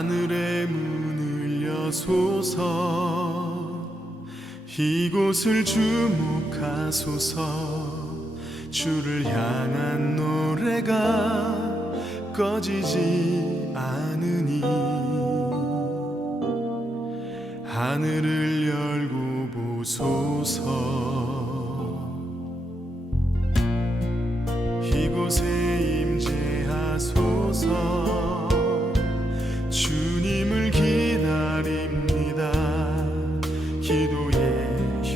하늘의 문을 여소서 이곳을 주목하소서 주를 향한 노래가 꺼지지 않으니 하늘을 열고 보소서 이곳에 임재하소서 주님을 기다립니다 기도의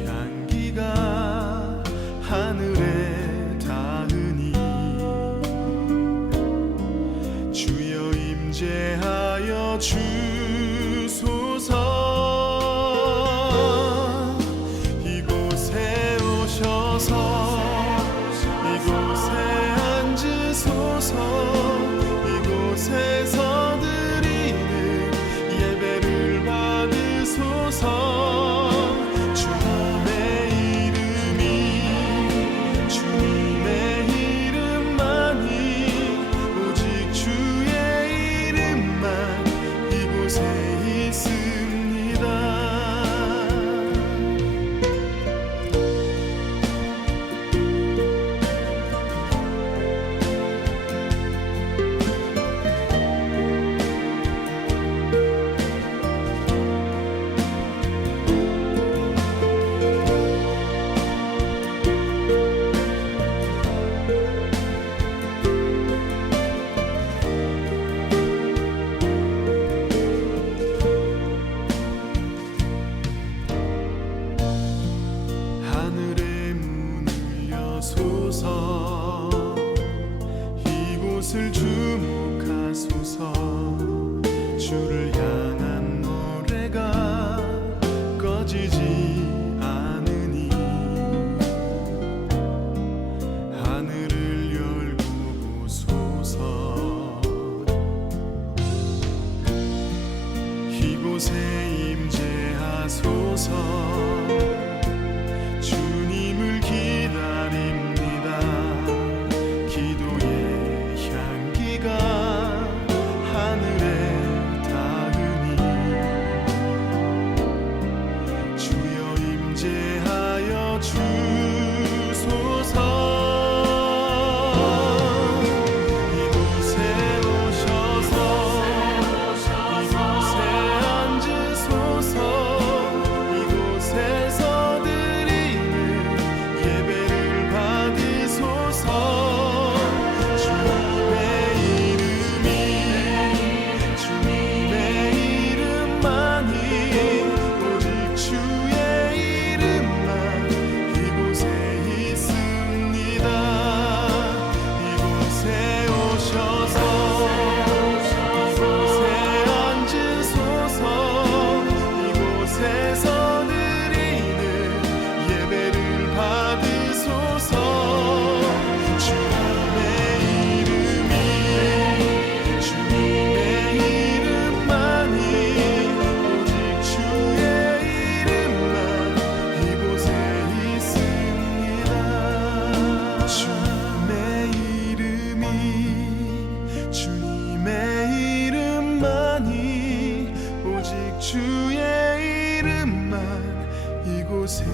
향기가 하늘에 닿으니 주여 임재하여 주소서 이곳에 오셔서 이곳에 앉으소서 이곳에서 드리는 예배를 받으소서 주님의 이름이 주님의 이름만이 오직 주의 이름만 이곳에 있습니다 하늘의 문을 여소서 이곳을 주목하소서 주를 향한 노래가 꺼지지 않으니 하늘을 열고 보소서 이곳에 임재하소서 주님을 기다립니다 기도의 향기가 하늘에 닿으니 주여 임재하여 주소서 이곳에 오셔서 이곳에 앉으소서 이곳에서 드리는 예배를 받으소서 주님의 이름이 주님의 이름만이 오직 주의 이름만 이곳에 있습니다 이곳에 오셔서 이곳에 앉으소서 이곳에서 드리는 예배를 받으소서 주님의 이름이 주님의 이름만이 오직 주의 이름만 이곳에 있습니다 주님의 이름이 주님의 이름만이 오직 주의 이름만 이곳에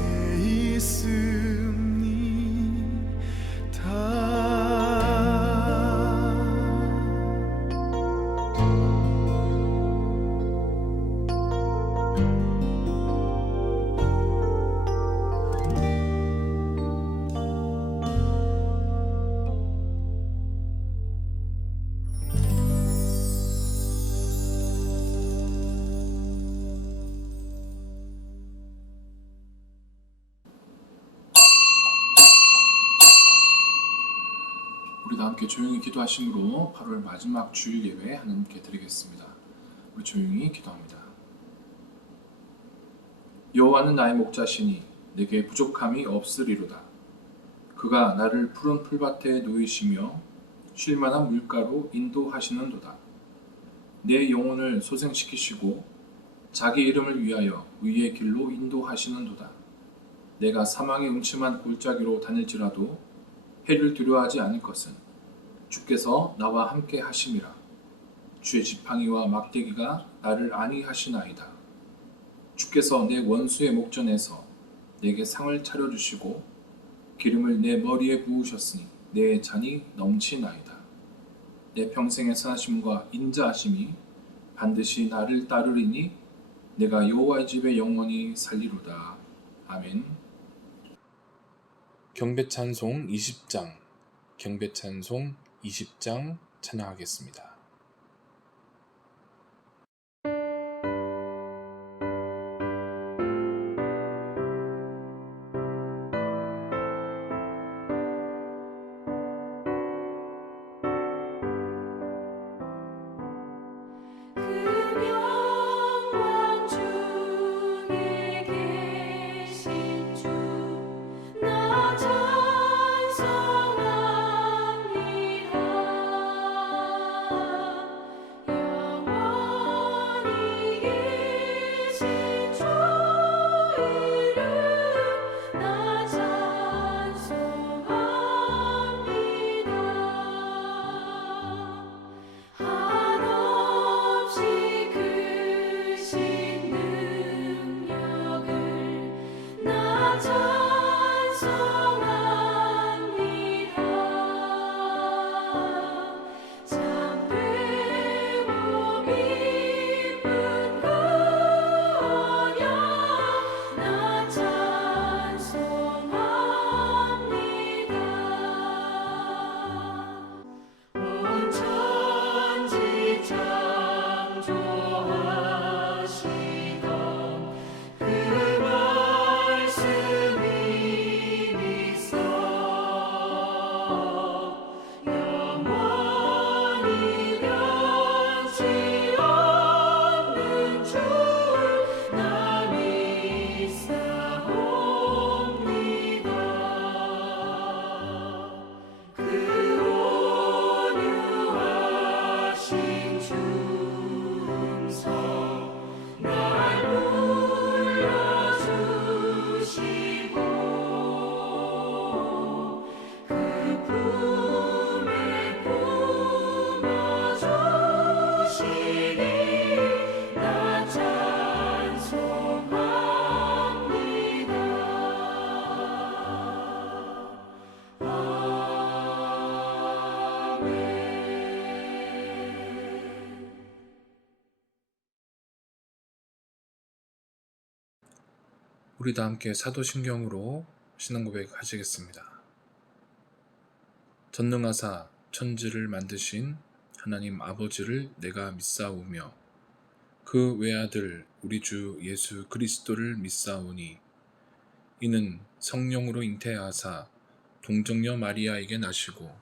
우리도 함께 조용히 기도하심으로 8월 마지막 주일 예배 하나님께 드리겠습니다. 우리 조용히 기도합니다. 여호와는 나의 목자시니 내게 부족함이 없으리로다. 그가 나를 푸른 풀밭에 놓이시며 쉴만한 물가로 인도하시는도다. 내 영혼을 소생시키시고 자기 이름을 위하여 의의 길로 인도하시는도다. 내가 사망의 음침한 골짜기로 다닐지라도 해를 두려워하지 않을 것은 주께서 나와 함께 하심이라. 주의 지팡이와 막대기가 나를 안위하시나이다. 주께서 내 원수의 목전에서 내게 상을 차려주시고 기름을 내 머리에 부으셨으니 내 잔이 넘치나이다. 내 평생의 선하심과 인자하심이 반드시 나를 따르리니 내가 여호와의 집에 영원히 살리로다. 아멘. 경배찬송 20장 경배찬송 20장 찬양하겠습니다. 우리 다 함께 사도신경으로 신앙고백 하시겠습니다. 전능하사 천지를 만드신 하나님 아버지를 내가 믿사오며 그 외아들 우리 주 예수 그리스도를 믿사오니 이는 성령으로 잉태하사 동정녀 마리아에게 나시고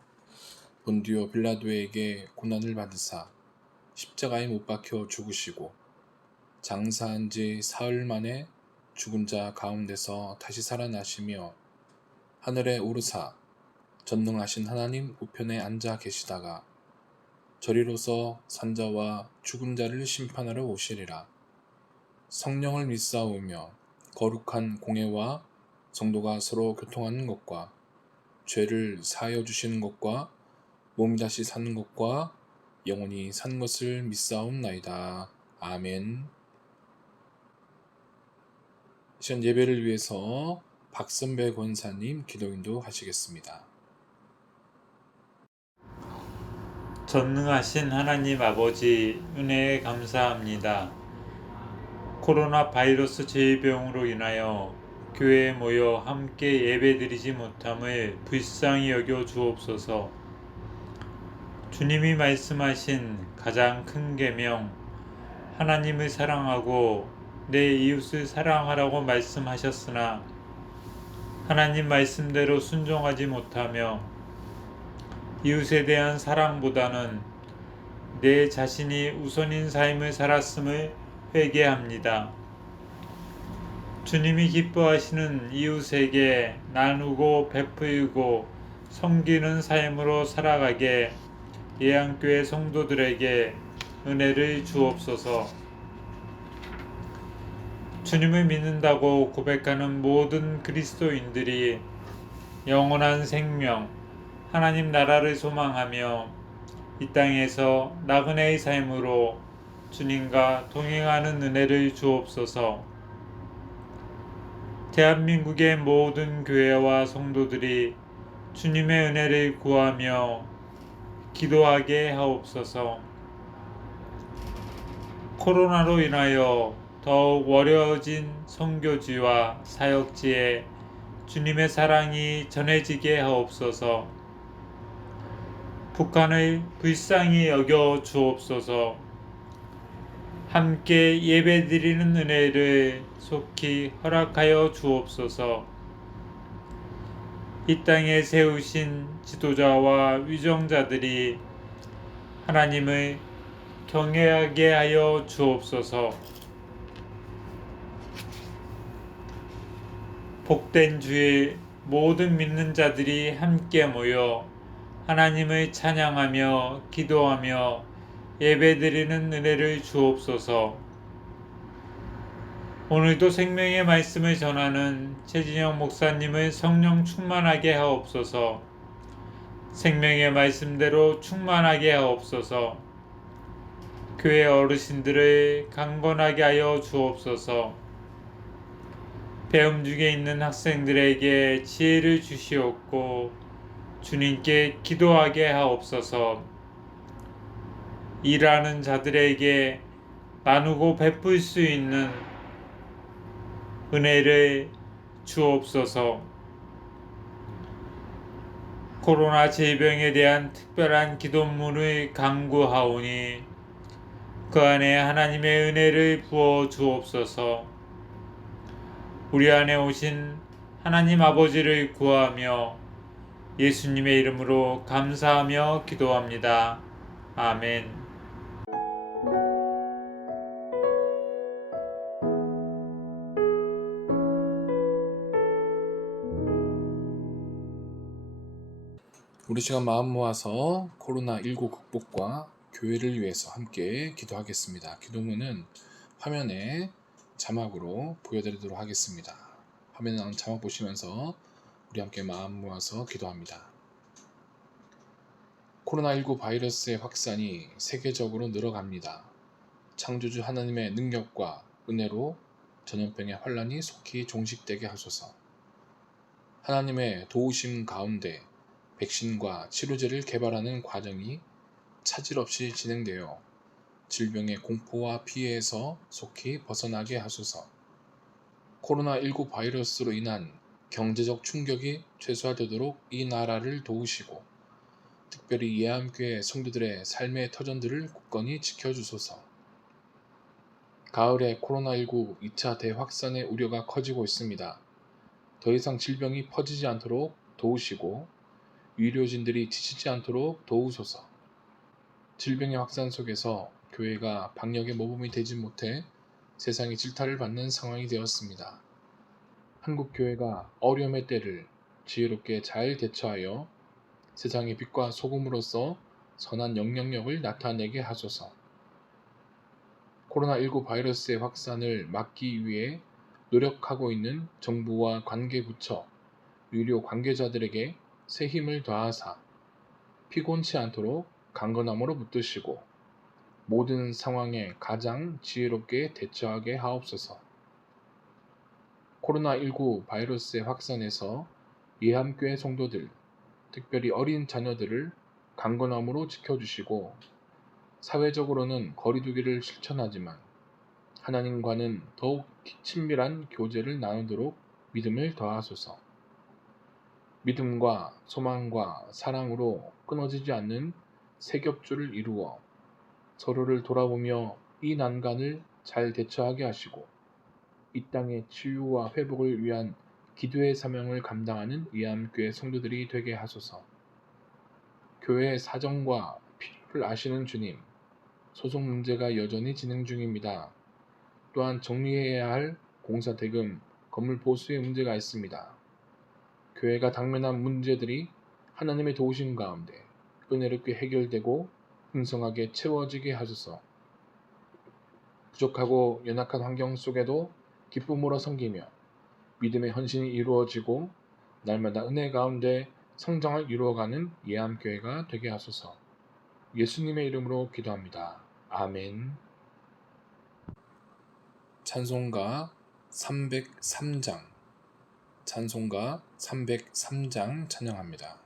본디오 빌라도에게 고난을 받으사 십자가에 못 박혀 죽으시고 장사한 지 사흘 만에 죽은 자 가운데서 다시 살아나시며 하늘에 오르사 전능하신 하나님 우편에 앉아 계시다가 저리로서 산자와 죽은 자를 심판하러 오시리라. 성령을 믿사오며 거룩한 공회와 성도가 서로 교통하는 것과 죄를 사하여 주시는 것과 몸이 다시 사는 것과 영원히 사는 것을 믿사옵나이다. 아멘. 시간 예배를 위해서 박선배 권사님 기도인도 하시겠습니다. 전능하신 하나님 아버지 은혜에 감사합니다. 코로나 바이러스 제2병으로 인하여 교회에 모여 함께 예배드리지 못함을 불쌍히 여겨 주옵소서. 주님이 말씀하신 가장 큰 계명 하나님을 사랑하고 내 이웃을 사랑하라고 말씀하셨으나 하나님 말씀대로 순종하지 못하며 이웃에 대한 사랑보다는 내 자신이 우선인 삶을 살았음을 회개합니다. 주님이 기뻐하시는 이웃에게 나누고 베풀고 섬기는 삶으로 살아가게 예안교회 성도들에게 은혜를 주옵소서. 주님을 믿는다고 고백하는 모든 그리스도인들이 영원한 생명, 하나님 나라를 소망하며 이 땅에서 나그네의 삶으로 주님과 동행하는 은혜를 주옵소서. 대한민국의 모든 교회와 성도들이 주님의 은혜를 구하며 기도하게 하옵소서. 코로나로 인하여 더욱 어려워진 선교지와 사역지에 주님의 사랑이 전해지게 하옵소서. 북한을 불쌍히 여겨 주옵소서. 함께 예배드리는 은혜를 속히 허락하여 주옵소서. 이 땅에 세우신 지도자와 위정자들이 하나님을 경외하게 하여 주옵소서. 복된 주일 모든 믿는 자들이 함께 모여 하나님을 찬양하며 기도하며 예배드리는 은혜를 주옵소서. 오늘도 생명의 말씀을 전하는 최진영 목사님을 성령 충만하게 하옵소서. 생명의 말씀대로 충만하게 하옵소서. 교회 어르신들을 강건하게 하여 주옵소서. 배움 중에 있는 학생들에게 지혜를 주시옵고 주님께 기도하게 하옵소서. 일하는 자들에게 나누고 베풀 수 있는 은혜를 주옵소서. 코로나 질병에 대한 특별한 기도문을 간구하오니 그 안에 하나님의 은혜를 부어 주옵소서. 우리 안에 오신 하나님 아버지를 구하며 예수님의 이름으로 감사하며 기도합니다. 아멘. 우리 시간 마음 모아서 코로나19 극복과 교회를 위해서 함께 기도하겠습니다. 기도문은 화면에 자막으로 보여드리도록 하겠습니다. 화면에 나온 자막 보시면서 우리 함께 마음 모아서 기도합니다. 코로나19 바이러스의 확산이 세계적으로 늘어갑니다. 창조주 하나님의 능력과 은혜로 전염병의 환란이 속히 종식되게 하소서. 하나님의 도우심 가운데 백신과 치료제를 개발하는 과정이 차질 없이 진행되어 질병의 공포와 피해에서 속히 벗어나게 하소서. 코로나19 바이러스로 인한 경제적 충격이 최소화되도록 이 나라를 도우시고 특별히 예암교회 성도들의 삶의 터전들을 굳건히 지켜주소서. 가을에 코로나19 2차 대확산의 우려가 커지고 있습니다. 더 이상 질병이 퍼지지 않도록 도우시고 의료진들이 지치지 않도록 도우소서. 질병의 확산 속에서 교회가 방역의 모범이 되지 못해 세상의 질타를 받는 상황이 되었습니다. 한국 교회가 어려움의 때를 지혜롭게 잘 대처하여 세상의 빛과 소금으로서 선한 영향력을 나타내게 하소서. 코로나19 바이러스의 확산을 막기 위해 노력하고 있는 정부와 관계부처, 의료 관계자들에게 새 힘을 더하사 피곤치 않도록 강건함으로 붙드시고 모든 상황에 가장 지혜롭게 대처하게 하옵소서. 코로나19 바이러스의 확산에서 예함교회 성도들, 특별히 어린 자녀들을 강건함으로 지켜주시고 사회적으로는 거리두기를 실천하지만 하나님과는 더욱 친밀한 교제를 나누도록 믿음을 더하소서. 믿음과 소망과 사랑으로 끊어지지 않는 세 겹줄을 이루어 서로를 돌아보며 이 난간을 잘 대처하게 하시고 이 땅의 치유와 회복을 위한 기도의 사명을 감당하는 예암교회 성도들이 되게 하소서. 교회의 사정과 필요를 아시는 주님, 소송 문제가 여전히 진행 중입니다. 또한 정리해야 할 공사 대금, 건물 보수의 문제가 있습니다. 교회가 당면한 문제들이 하나님의 도우심 가운데 은혜롭게 해결되고 풍성하게 채워지게 하소서. 부족하고 연약한 환경 속에도 기쁨으로 섬기며 믿음의 헌신이 이루어지고 날마다 은혜 가운데 성장을 이루어가는 예암교회가 되게 하소서. 예수님의 이름으로 기도합니다. 아멘. 찬송가 303장 찬송가 303장 찬양합니다.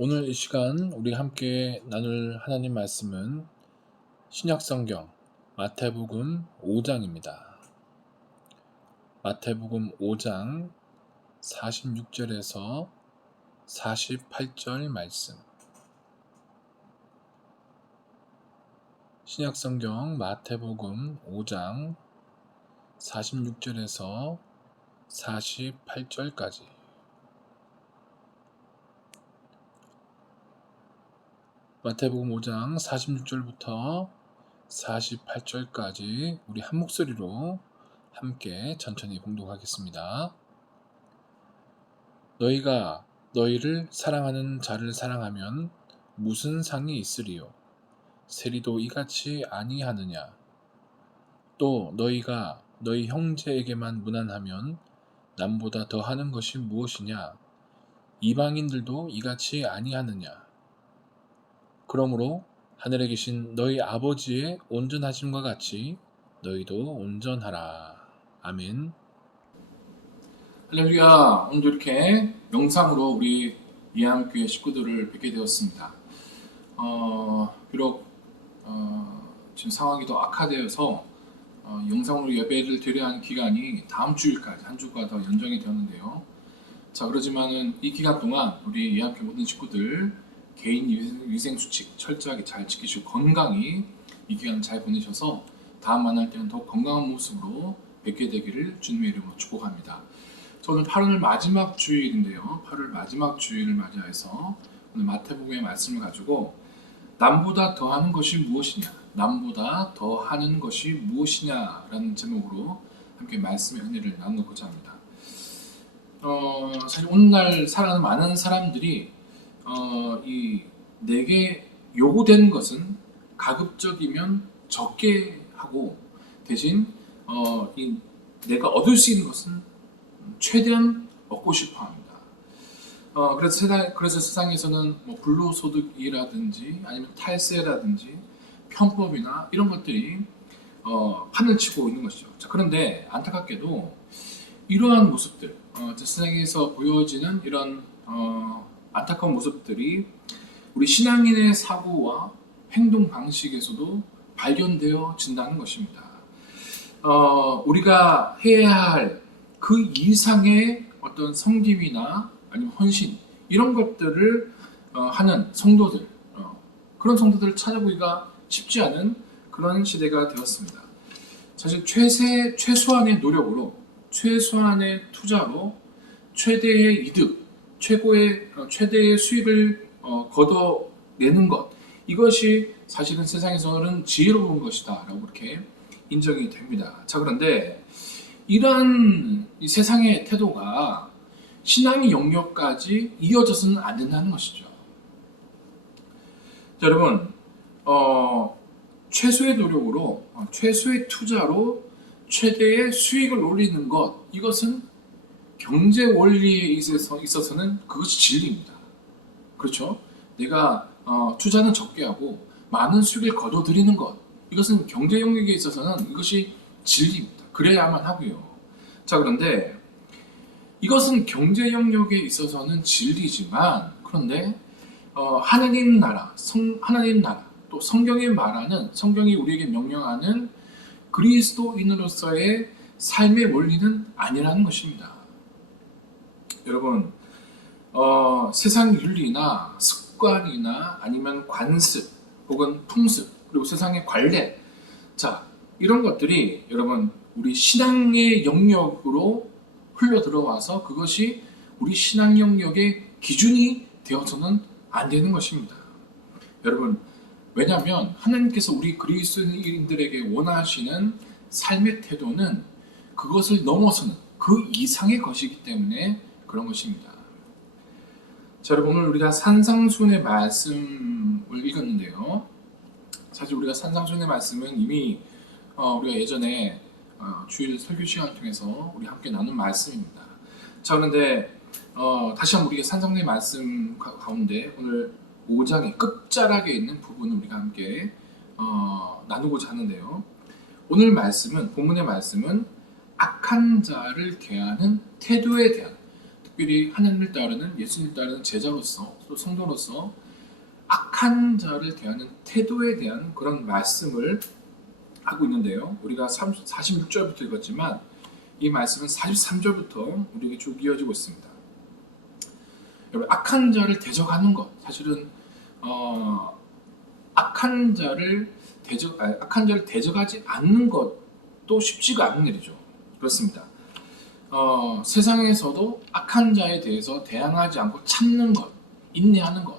오늘 이 시간 우리 함께 나눌 하나님 말씀은 신약성경 마태복음 5장입니다. 마태복음 5장 46절에서 48절 말씀. 신약성경 마태복음 5장 46절에서 48절까지. 마태복음 5장 46절부터 48절까지 우리 한 목소리로 함께 천천히 봉독하겠습니다. 너희가 너희를 사랑하는 자를 사랑하면 무슨 상이 있으리요? 세리도 이같이 아니하느냐? 또 너희가 너희 형제에게만 무난하면 남보다 더하는 것이 무엇이냐? 이방인들도 이같이 아니하느냐? 그러므로 하늘에 계신 너희 아버지의 온전하심과 같이 너희도 온전하라. 아멘. 할렐루야. 오늘도 이렇게 영상으로 우리 이암교회 식구들을 뵙게 되었습니다. 비록 지금 상황이 더 악화되어서 영상으로 예배를 드려야 하는 기간이 다음 주일까지 한 주가 더 연장이 되었는데요. 자, 그러지만은 이 기간 동안 우리 예함교 모든 식구들 개인 위생 수칙 철저하게 잘 지키시고 건강히 이 기간을 잘 보내셔서 다음 만날 때는 더 건강한 모습으로 뵙게 되기를 주님의 이름으로 축복합니다. 자, 오늘 8월 마지막 주일인데요. 8월 마지막 주일을 맞이해서 오늘 마태복음의 말씀을 가지고 남보다 더하는 것이 무엇이냐, 남보다 더하는 것이 무엇이냐라는 제목으로 함께 말씀의 은혜를 나누고자 합니다. 사실 오늘날 살아가는 많은 사람들이 내게 요구되는 것은 가급적이면 적게 하고 대신 내가 얻을 수 있는 것은 최대한 얻고 싶어합니다. 그래서 세상에서는 뭐 불로소득이라든지 아니면 탈세라든지 편법이나 이런 것들이 판을 치고 있는 것이죠. 자, 그런데 안타깝게도 이러한 모습들, 세상에서 보여지는 이런 안타까운 모습들이 우리 신앙인의 사고와 행동 방식에서도 발견되어진다는 것입니다. 우리가 해야 할 그 이상의 어떤 섬김이나 아니면 헌신 이런 것들을 하는 성도들, 그런 성도들을 찾아보기가 쉽지 않은 그런 시대가 되었습니다. 사실 최소한의 노력으로, 최소한의 투자로 최대의 이득, 최대의 수익을 걷어내는 것, 이것이 사실은 세상에서는 지혜로운 것이다 라고 그렇게 인정이 됩니다. 자, 그런데 이러한 이 세상의 태도가 신앙의 영역까지 이어져서는 안 된다는 것이죠. 자, 여러분, 최소의 노력으로, 최소의 투자로 최대의 수익을 올리는 것, 이것은 경제 원리에 있어서는 그것이 진리입니다. 그렇죠? 내가 투자는 적게 하고 많은 수익을 거둬들이는 것, 이것은 경제 영역에 있어서는 이것이 진리입니다. 그래야만 하고요. 자, 그런데 이것은 경제 영역에 있어서는 진리지만, 그런데 하나님 나라, 또 성경이 말하는, 성경이 우리에게 명령하는 그리스도인으로서의 삶의 원리는 아니라는 것입니다. 여러분, 세상 윤리나 습관이나 아니면 관습 혹은 풍습, 그리고 세상의 관례, 자, 이런 것들이 여러분 우리 신앙의 영역으로 흘러 들어와서 그것이 우리 신앙 영역의 기준이 되어서는 안 되는 것입니다. 여러분, 왜냐하면 하나님께서 우리 그리스도인들에게 원하시는 삶의 태도는 그것을 넘어서는 그 이상의 것이기 때문에 그런 것입니다. 자, 여러분, 오늘 우리가 산상수훈의 말씀을 읽었는데요. 사실 우리가 산상수훈의 말씀은 이미 우리가 예전에 주일 설교 시간을 통해서 우리 함께 나눈 말씀입니다. 자, 그런데 다시 한번 우리가 산상수훈의 말씀 가운데 오늘 5장의 끝자락에 있는 부분을 우리가 함께 나누고자 하는데요. 오늘 말씀은, 본문의 말씀은 악한 자를 대하는 태도에 대한, 특별히 하나님을 따르는, 예수님을 따르는 제자로서, 또 성도로서 악한 자를 대하는 태도에 대한 그런 말씀을 하고 있는데요. 우리가 46절부터 읽었지만 이 말씀은 43절부터 우리에게 쭉 이어지고 있습니다. 여러분, 악한 자를 대적하는 것, 사실은 악한 자를 대적하지 않는 것도 쉽지가 않은 일이죠. 그렇습니다. 세상에서도 악한 자에 대해서 대항하지 않고 참는 것, 인내하는 것,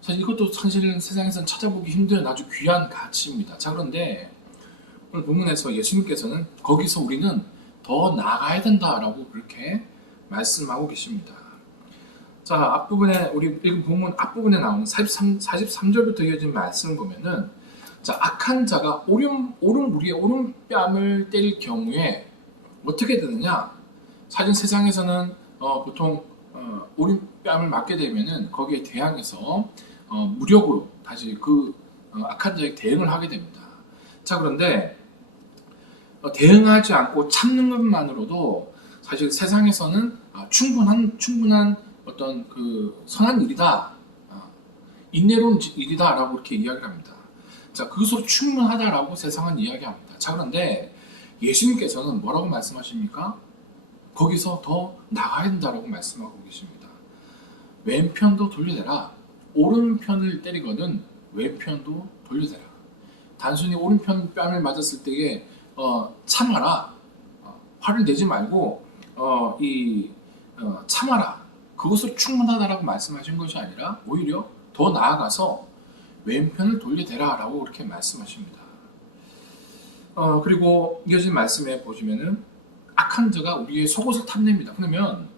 사실 이것도 사실은 세상에서는 찾아보기 힘든 아주 귀한 가치입니다. 자, 그런데 오늘 본문에서 예수님께서는 거기서 우리는 더 나아가야 된다라고 그렇게 말씀하고 계십니다. 자, 앞부분에, 우리 읽은 본문 앞부분에 나오는 43절부터 이어진 말씀을 보면은, 자, 악한 자가 우리의 오른뺨을 때릴 경우에 어떻게 되느냐? 사실 세상에서는 보통 오른뺨을 맞게 되면은 거기에 대항해서 무력으로 다시 그 악한 자에게 대응을 하게 됩니다. 자, 그런데 대응하지 않고 참는 것만으로도 사실 세상에서는 충분한 어떤 그 선한 일이다, 인내로운 일이다라고 이렇게 이야기를 합니다. 자, 그것으로 충분하다라고 세상은 이야기합니다. 자, 그런데 예수님께서는 뭐라고 말씀하십니까? 거기서 더 나가야 된다라고 말씀하고 계십니다. 왼편도 돌려대라. 오른편을 때리거든 왼편도 돌려대라. 단순히 오른편 뺨을 맞았을 때에 참아라. 화를 내지 말고 참아라. 그것으로 충분하다라고 말씀하신 것이 아니라 오히려 더 나아가서 왼편을 돌려대라 라고 그렇게 말씀하십니다. 그리고 이어진 말씀에 보시면은 악한 자가 우리의 속옷을 탐냅니다. 그러면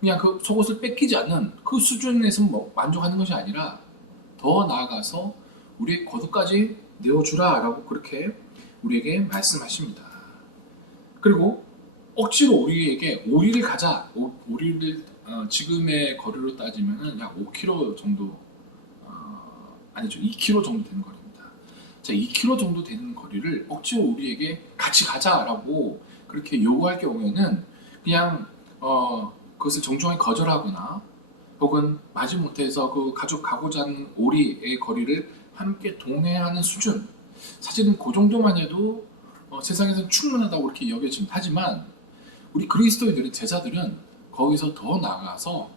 그냥 그 속옷을 뺏기지 않는 그 수준에서 만족하는 것이 아니라 더 나아가서 우리의 겉옷까지 내어주라 라고 그렇게 우리에게 말씀하십니다. 그리고 억지로 우리에게 오리를 가자. 오리를 지금의 거리로 따지면 약 5km 정도 아니죠. 2km 정도 되는 거리입니다. 자, 2km 정도 되는 거리를 억지로 우리에게 같이 가자라고 그렇게 요구할 경우에는 그냥 그것을 정중하게 거절하거나 혹은 마지못해서 그 가족 가고자 하는 오리의 거리를 함께 동행하는 수준, 사실은 그 정도만 해도 세상에서는 충분하다고 이렇게 여겨집니다. 하지만 우리 그리스도인들의 제자들은 거기서 더 나아가서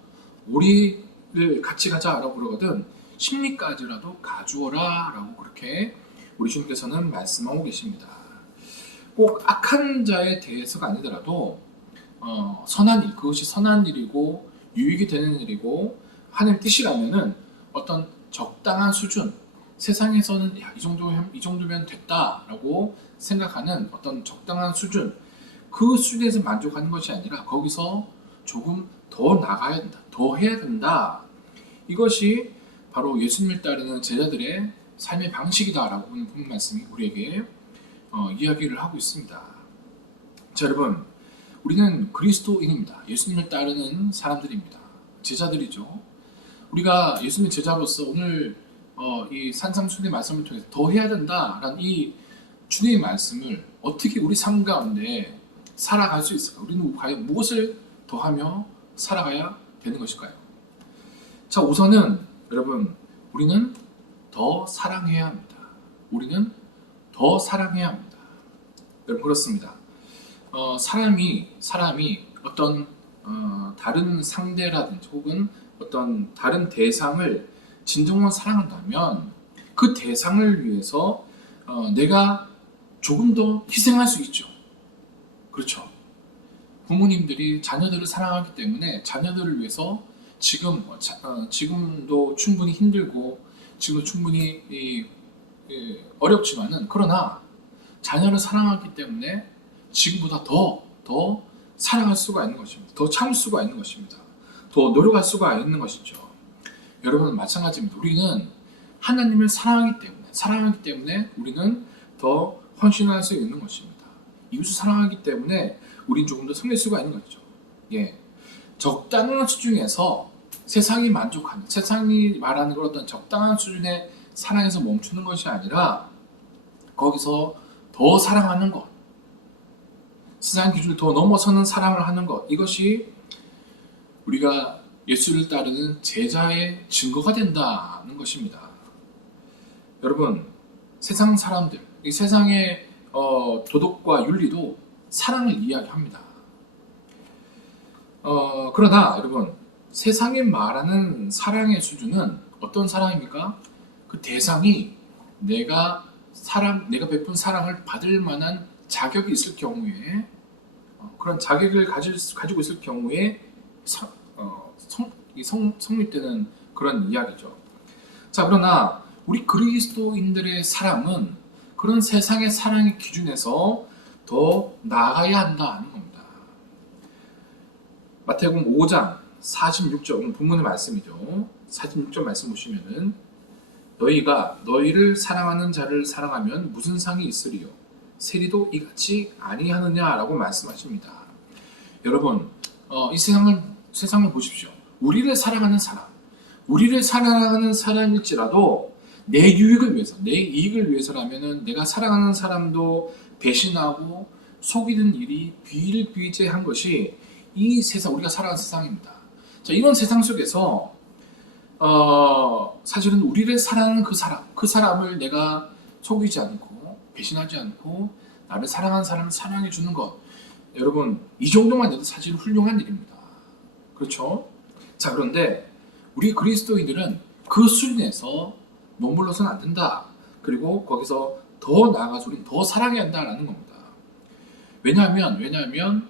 오리를 같이 가자라고 그러거든 십리까지라도 가주어라 라고 그렇게 우리 주님께서는 말씀하고 계십니다. 꼭 악한 자에 대해서가 아니더라도 선한 일, 그것이 선한 일이고 유익이 되는 일이고 하나님 뜻이라면은 어떤 적당한 수준, 세상에서는 이 정도면 됐다라고 생각하는 어떤 적당한 수준, 그 수준에서 만족하는 것이 아니라 거기서 조금 더 나가야 된다, 더 해야 된다. 이것이 바로 예수님을 따르는 제자들의 삶의 방식이다라고 보는 말씀이 우리에게 이야기를 하고 있습니다. 자, 여러분, 우리는 그리스도인입니다. 예수님을 따르는 사람들입니다. 제자들이죠. 우리가 예수님의 제자로서 오늘 이 산상수훈의 말씀을 통해서 더 해야 된다라는 이 주님의 말씀을 어떻게 우리 삶 가운데 살아갈 수 있을까? 우리는 과연 무엇을 더하며 살아가야 되는 것일까요? 자, 우선은 여러분, 우리는 더 사랑해야 합니다. 우리는 더 사랑해야 합니다. 여러분, 그렇습니다. 사람이 어떤 다른 상대라든지 혹은 어떤 다른 대상을 진정으로 사랑한다면 그 대상을 위해서 내가 조금 더 희생할 수 있죠. 그렇죠. 부모님들이 자녀들을 사랑하기 때문에 자녀들을 위해서 지금도 충분히 힘들고 지금도 충분히 어렵지만은 그러나 자녀를 사랑하기 때문에 지금보다 더 사랑할 수가 있는 것입니다. 더 참을 수가 있는 것입니다. 더 노력할 수가 있는 것이죠. 여러분은 마찬가지입니다. 우리는 하나님을 사랑하기 때문에 우리는 더 헌신할 수 있는 것입니다. 이웃을 사랑하기 때문에 우리는 조금 더 섬길 수가 있는 것이죠. 예. 적당한 수준에서 세상이 만족하는, 세상이 말하는 그런 어떤 적당한 수준의 사랑에서 멈추는 것이 아니라 거기서 더 사랑하는 것, 세상 기준을 더 넘어서는 사랑을 하는 것, 이것이 우리가 예수를 따르는 제자의 증거가 된다는 것입니다. 여러분, 세상 사람들, 이 세상의 도덕과 윤리도 사랑을 이야기합니다. 그러나 여러분, 세상이 말하는 사랑의 수준은 어떤 사랑입니까? 그 대상이 내가 베푼 사랑을 받을 만한 자격이 있을 경우에, 그런 자격을 가지고 있을 경우에 성립되는 그런 이야기죠. 자, 그러나 우리 그리스도인들의 사랑은 그런 세상의 사랑의 기준에서 더 나아가야 한다는 겁니다. 마태복음 5장 46절, 본문의 말씀이죠. 46절 말씀 보시면은 너희가 너희를 사랑하는 자를 사랑하면 무슨 상이 있으리요? 세리도 이같이 아니하느냐라고 말씀하십니다. 여러분, 이 세상을 보십시오. 우리를 사랑하는 사람일지라도 내 유익을 위해서, 내 이익을 위해서라면은 내가 사랑하는 사람도 배신하고 속이는 일이 비일비재한 것이 이 세상, 우리가 살아가는 세상입니다. 자, 이런 세상 속에서 사실은 우리를 사랑하는 그 사람을 내가 속이지 않고 배신하지 않고 나를 사랑하는 사람을 사랑해 주는 것, 여러분 이 정도만 해도 사실 훌륭한 일입니다. 그렇죠? 자, 그런데 우리 그리스도인들은 그 수준에서 머물러서는 안 된다. 그리고 거기서 더 나아가서 우리는 더 사랑해야 한다라는 겁니다. 왜냐하면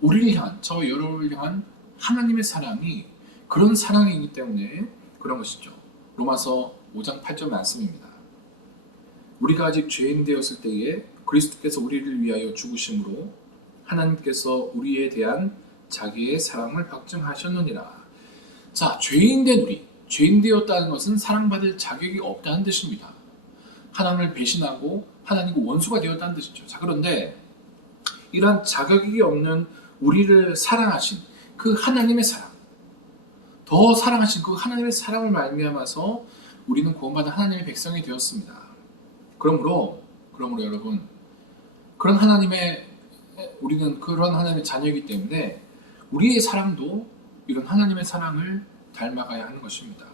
우리를 향한, 저 여러분을 향한 하나님의 사랑이 그런 사랑이기 때문에 그런 것이죠. 로마서 5장 8절 말씀입니다. 우리가 아직 죄인 되었을 때에 그리스도께서 우리를 위하여 죽으심으로 하나님께서 우리에 대한 자기의 사랑을 확증하셨느니라. 자, 죄인 된 우리, 죄인 되었다는 것은 사랑받을 자격이 없다는 뜻입니다. 하나님을 배신하고 하나님과 원수가 되었다는 뜻이죠. 자, 그런데 이러한 자격이 없는 우리를 사랑하신 그 하나님의 사랑, 더 사랑하신 그 하나님의 사랑을 말미암아서 우리는 구원받은 하나님의 백성이 되었습니다. 그러므로 여러분, 우리는 그런 하나님의 자녀이기 때문에 우리의 사랑도 이런 하나님의 사랑을 닮아가야 하는 것입니다.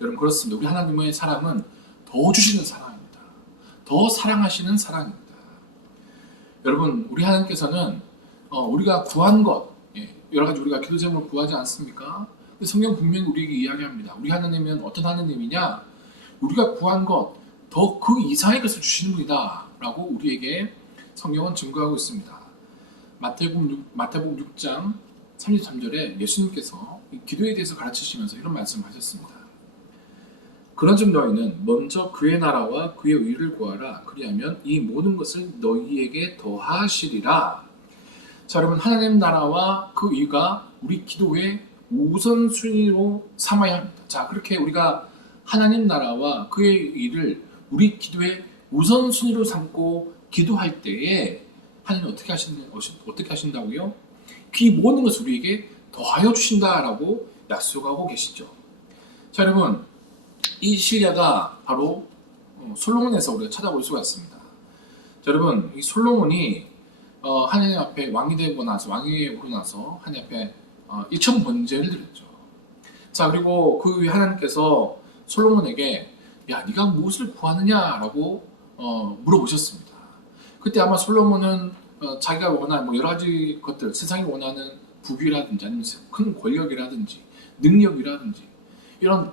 여러분, 그렇습니다. 우리 하나님의 사랑은 더 주시는 사랑입니다. 더 사랑하시는 사랑입니다. 여러분, 우리 하나님께서는 우리가 구한 것, 여러 가지 우리가 기도 제목을 구하지 않습니까? 성경 분명히 우리에게 이야기합니다. 우리 하나님은 어떤 하나님이냐? 우리가 구한 것, 더 그 이상의 것을 주시는 분이다 라고 우리에게 성경은 증거하고 있습니다. 마태복음 6장 33절에 예수님께서 기도에 대해서 가르치시면서 이런 말씀을 하셨습니다. 그런즉 너희는 먼저 그의 나라와 그의 의를 구하라. 그리하면 이 모든 것을 너희에게 더하시리라. 자, 여러분, 하나님 나라와 그 의가 우리 기도의 우선순위로 삼아야 합니다. 자, 그렇게 우리가 하나님 나라와 그의 의를 우리 기도의 우선순위로 삼고 기도할 때에 하나님 어떻게 하신다고요? 그 모든 것을 우리에게 더하여 주신다라고 약속하고 계시죠. 자, 여러분, 이 신뢰가 바로 솔로몬에서 우리가 찾아볼 수가 있습니다. 자, 여러분, 이 솔로몬이 하나님 앞에 왕이 오르고 나서 하나님 앞에 1천 번제를 드렸죠. 자, 그리고 그 후에 하나님께서 솔로몬에게 야, 네가 무엇을 구하느냐라고 물어보셨습니다. 그때 아마 솔로몬은 자기가 원하는 여러 가지 것들, 세상이 원하는 부귀라든지 아니면 큰 권력이라든지 능력이라든지 이런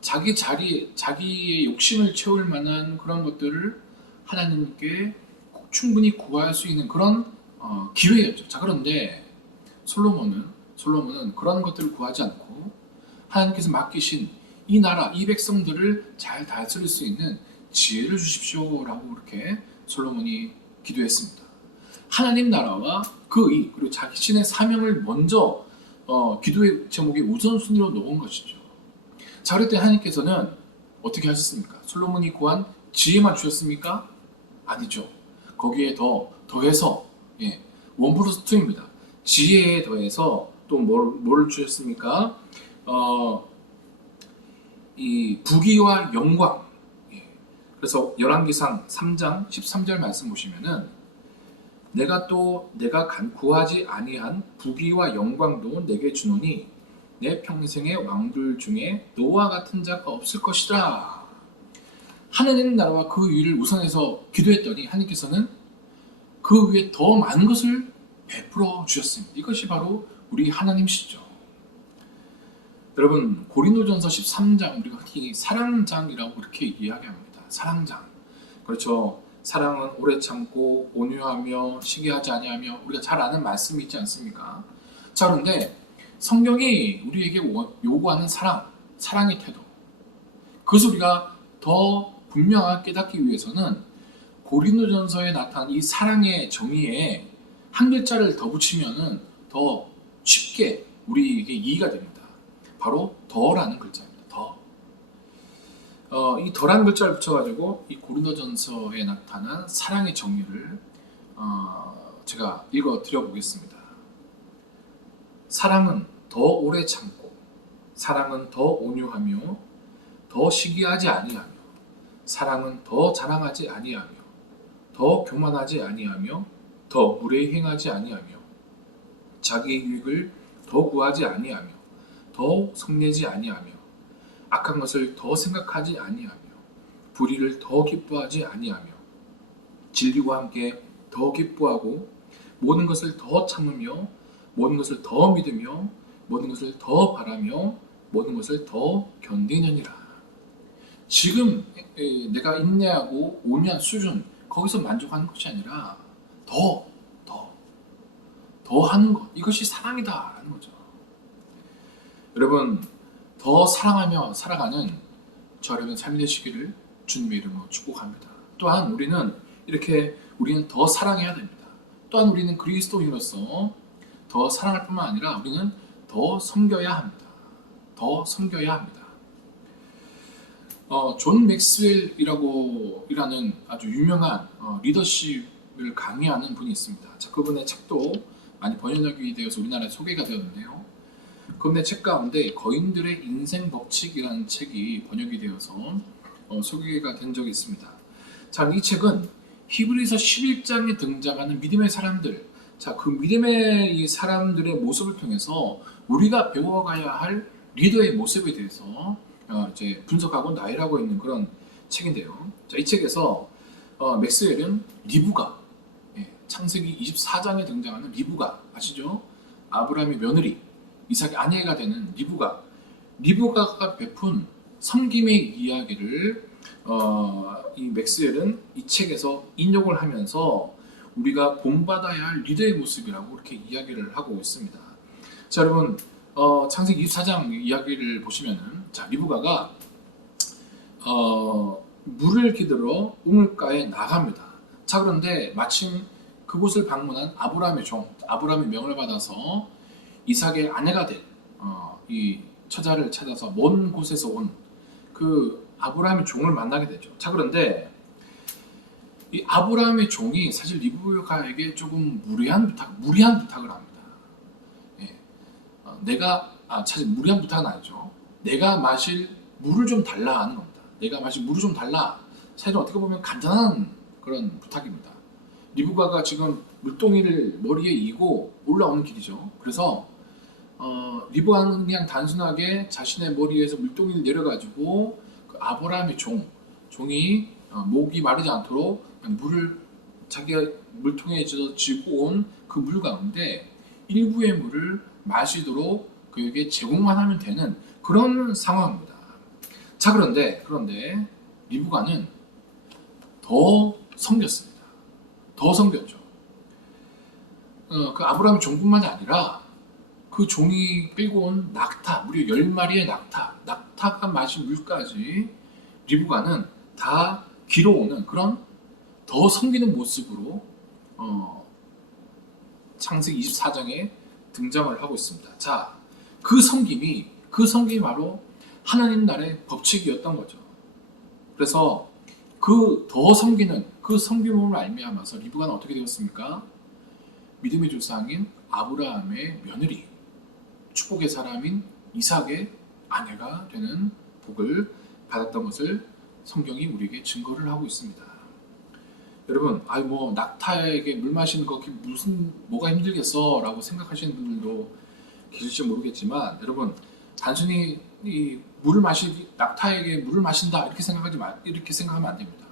자기의 욕심을 채울 만한 그런 것들을 하나님께 충분히 구할 수 있는 그런 기회였죠. 자, 그런데 솔로몬은 그런 것들을 구하지 않고 하나님께서 맡기신 이 나라, 이 백성들을 잘 다스릴 수 있는 지혜를 주십시오라고 이렇게 솔로몬이 기도했습니다. 하나님 나라와 그 의, 그리고 자신의 사명을 먼저 기도의 제목에 우선순위로 놓은 것이죠. 자, 그럴 때 하나님께서는 어떻게 하셨습니까? 솔로몬이 구한 지혜만 주셨습니까? 아니죠. 거기에 더해서 1 플러스 2입니다. 지혜에 더해서 또 뭘 주셨습니까? 이 부귀와 영광. 그래서 열왕기상 3장 13절 말씀 보시면은 내가 구하지 아니한 부귀와 영광도 내게 주노니 내 평생의 왕들 중에 너와 같은 자가 없을 것이라. 하나님 나라와 그 의를 우선해서 기도했더니 하나님께서는 그 위에 더 많은 것을 베풀어 주셨습니다. 이것이 바로 우리 하나님이시죠. 여러분, 고린도전서 13장 우리가 흔히 사랑장이라고 이렇게 이야기합니다. 사랑장. 그렇죠. 사랑은 오래 참고 온유하며 시기하지 아니하며 우리가 잘 아는 말씀이 있지 않습니까? 자, 그런데 성경이 우리에게 요구하는 사랑의 태도, 그것을 우리가 더 분명하게 깨닫기 위해서는 고린도전서에 나타난 이 사랑의 정의에 한 글자를 더 붙이면은 더 쉽게 우리에게 이해가 됩니다. 바로 더라는 글자입니다. 더. 이 더라는 글자를 붙여가지고 이 고린도전서에 나타난 사랑의 정의를 제가 읽어 드려보겠습니다. 사랑은 더 오래 참고, 사랑은 더 온유하며, 더 시기하지 아니하며, 사랑은 더 자랑하지 아니하며, 더 교만하지 아니하며, 더 무례히 행하지 아니하며, 자기의 유익을 더 구하지 아니하며, 더 성내지 아니하며, 악한 것을 더 생각하지 아니하며 불의를 더 기뻐하지 아니하며 진리와 함께 더 기뻐하고 모든 것을 더 참으며 모든 것을 더 믿으며 모든 것을 더 바라며 모든 것을 더 견디느니라. 지금 내가 인내하고 온유한 수준 거기서 만족하는 것이 아니라 더 하는 것, 이것이 사랑이다라는 거죠. 여러분, 더 사랑하며 살아가는 저렴한 삶이 되시기를 주님의 이름으로 축복합니다. 또한 우리는 더 사랑해야 됩니다. 또한 우리는 그리스도인으로서 더 사랑할 뿐만 아니라 우리는 더 섬겨야 합니다. 더 섬겨야 합니다. 존 맥스웰이라는 아주 유명한 리더십을 강의하는 분이 있습니다. 자, 그분의 책도 많이 번역이 되어서 우리나라에 소개가 되었는데요. 그분의 책 가운데 거인들의 인생 법칙이라는 책이 번역이 되어서 소개가 된 적이 있습니다. 자, 이 책은 히브리서 11장에 등장하는 믿음의 사람들, 자, 그 믿음의 이 사람들의 모습을 통해서 우리가 배워가야 할 리더의 모습에 대해서 이제 분석하고 나열하고 있는 그런 책인데요. 자, 이 책에서 맥스웰은 리브가, 창세기 24장에 등장하는 리브가 아시죠? 아브라함의 며느리, 이삭의 아내가 되는 리브가가 베푼 섬김의 이야기를 이 맥스웰은 이 책에서 인용을 하면서 우리가 본받아야 할 리더의 모습이라고 이렇게 이야기를 하고 있습니다. 자, 여러분, 창세기 24장 이야기를 보시면은, 자, 리브가가 물을 기르러 우물가에 나갑니다. 자, 그런데 마침 그곳을 방문한 아브라함의 명을 받아서 이삭의 아내가 된 이 처자를 찾아서 먼 곳에서 온 그 아브라함의 종을 만나게 되죠. 자, 그런데 이 아브라함의 종이 사실 리브가에게 조금 무리한 부탁을 합니다. 사실 무리한 부탁은 아니죠. 내가 마실 물을 좀 달라 하는 겁니다. 내가 마실 물을 좀 달라. 사실 어떻게 보면 간단한 그런 부탁입니다. 리브가가 지금 물동이를 머리에 이고 올라오는 길이죠. 그래서 리브가는 그냥 단순하게 자신의 머리에서 물동이를 내려가지고 그 아브라함의 종이 목이 마르지 않도록 물을 자기가 물통에 쥐고 온 그 물 가운데 일부의 물을 마시도록 그에게 제공만 하면 되는 그런 상황입니다. 자, 그런데 리브가는 더 섬겼습니다. 더 섬겼죠. 그 아브라함의 종뿐만이 아니라 그 종이 끌고 온 낙타, 무려 10마리의 낙타가 마신 물까지 리브가는 다 길어오는 그런 더 섬기는 모습으로 창세기 24장에 등장을 하고 있습니다. 자, 그 섬김이 바로 하나님 나라의 법칙이었던 거죠. 그래서 그 더 섬기는 그 섬김으로 알미암아서 리브가는 어떻게 되었습니까? 믿음의 조상인 아브라함의 며느리, 축복의 사람인 이삭의 아내가 되는 복을 받았던 것을 성경이 우리에게 증거를 하고 있습니다. 여러분, 낙타에게 물 마시는 거 뭐가 힘들겠어 라고 생각하시는 분들도 계실지 모르겠지만, 여러분, 단순히 낙타에게 물을 마신다 이렇게 생각하면 안 됩니다.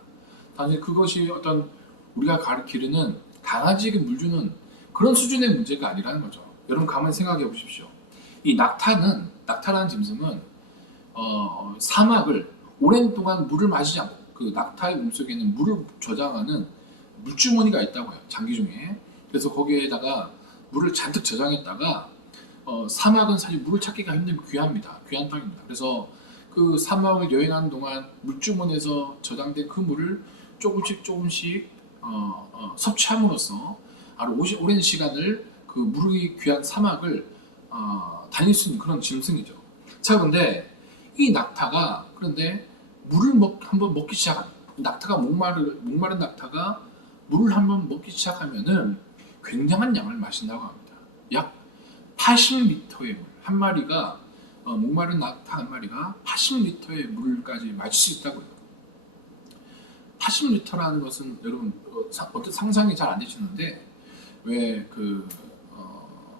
단순히 그것이 어떤 우리가 기르는 강아지에게 물 주는 그런 수준의 문제가 아니라는 거죠. 여러분, 가만히 생각해 보십시오. 이 낙타라는 짐승은 사막을 오랜 동안 물을 마시지 않고, 그 낙타의 몸속에는 물을 저장하는 물주머니가 있다고 해요, 장기 중에. 그래서 거기에다가 물을 잔뜩 저장했다가 사막은 사실 물을 찾기가 힘든 귀한 땅입니다. 그래서 그 사막을 여행하는 동안 물주머니에서 저장된 그 물을 조금씩 섭취함으로써 아주 오랜 시간을 그 물이 귀한 사막을 다닐 수 있는 그런 짐승이죠. 자, 그런데 이 낙타가 물을 한번 먹기 시작합니다. 목마른 낙타가 물을 한번 먹기 시작하면은 굉장한 양을 마신다고 합니다. 약 80리터의 물, 한 마리가 목마른 낙타 한 마리가 80리터의 물까지 마실 수 있다고 해요. 80리터라는 것은 여러분 어떤 상상이 잘 안 되시는데, 왜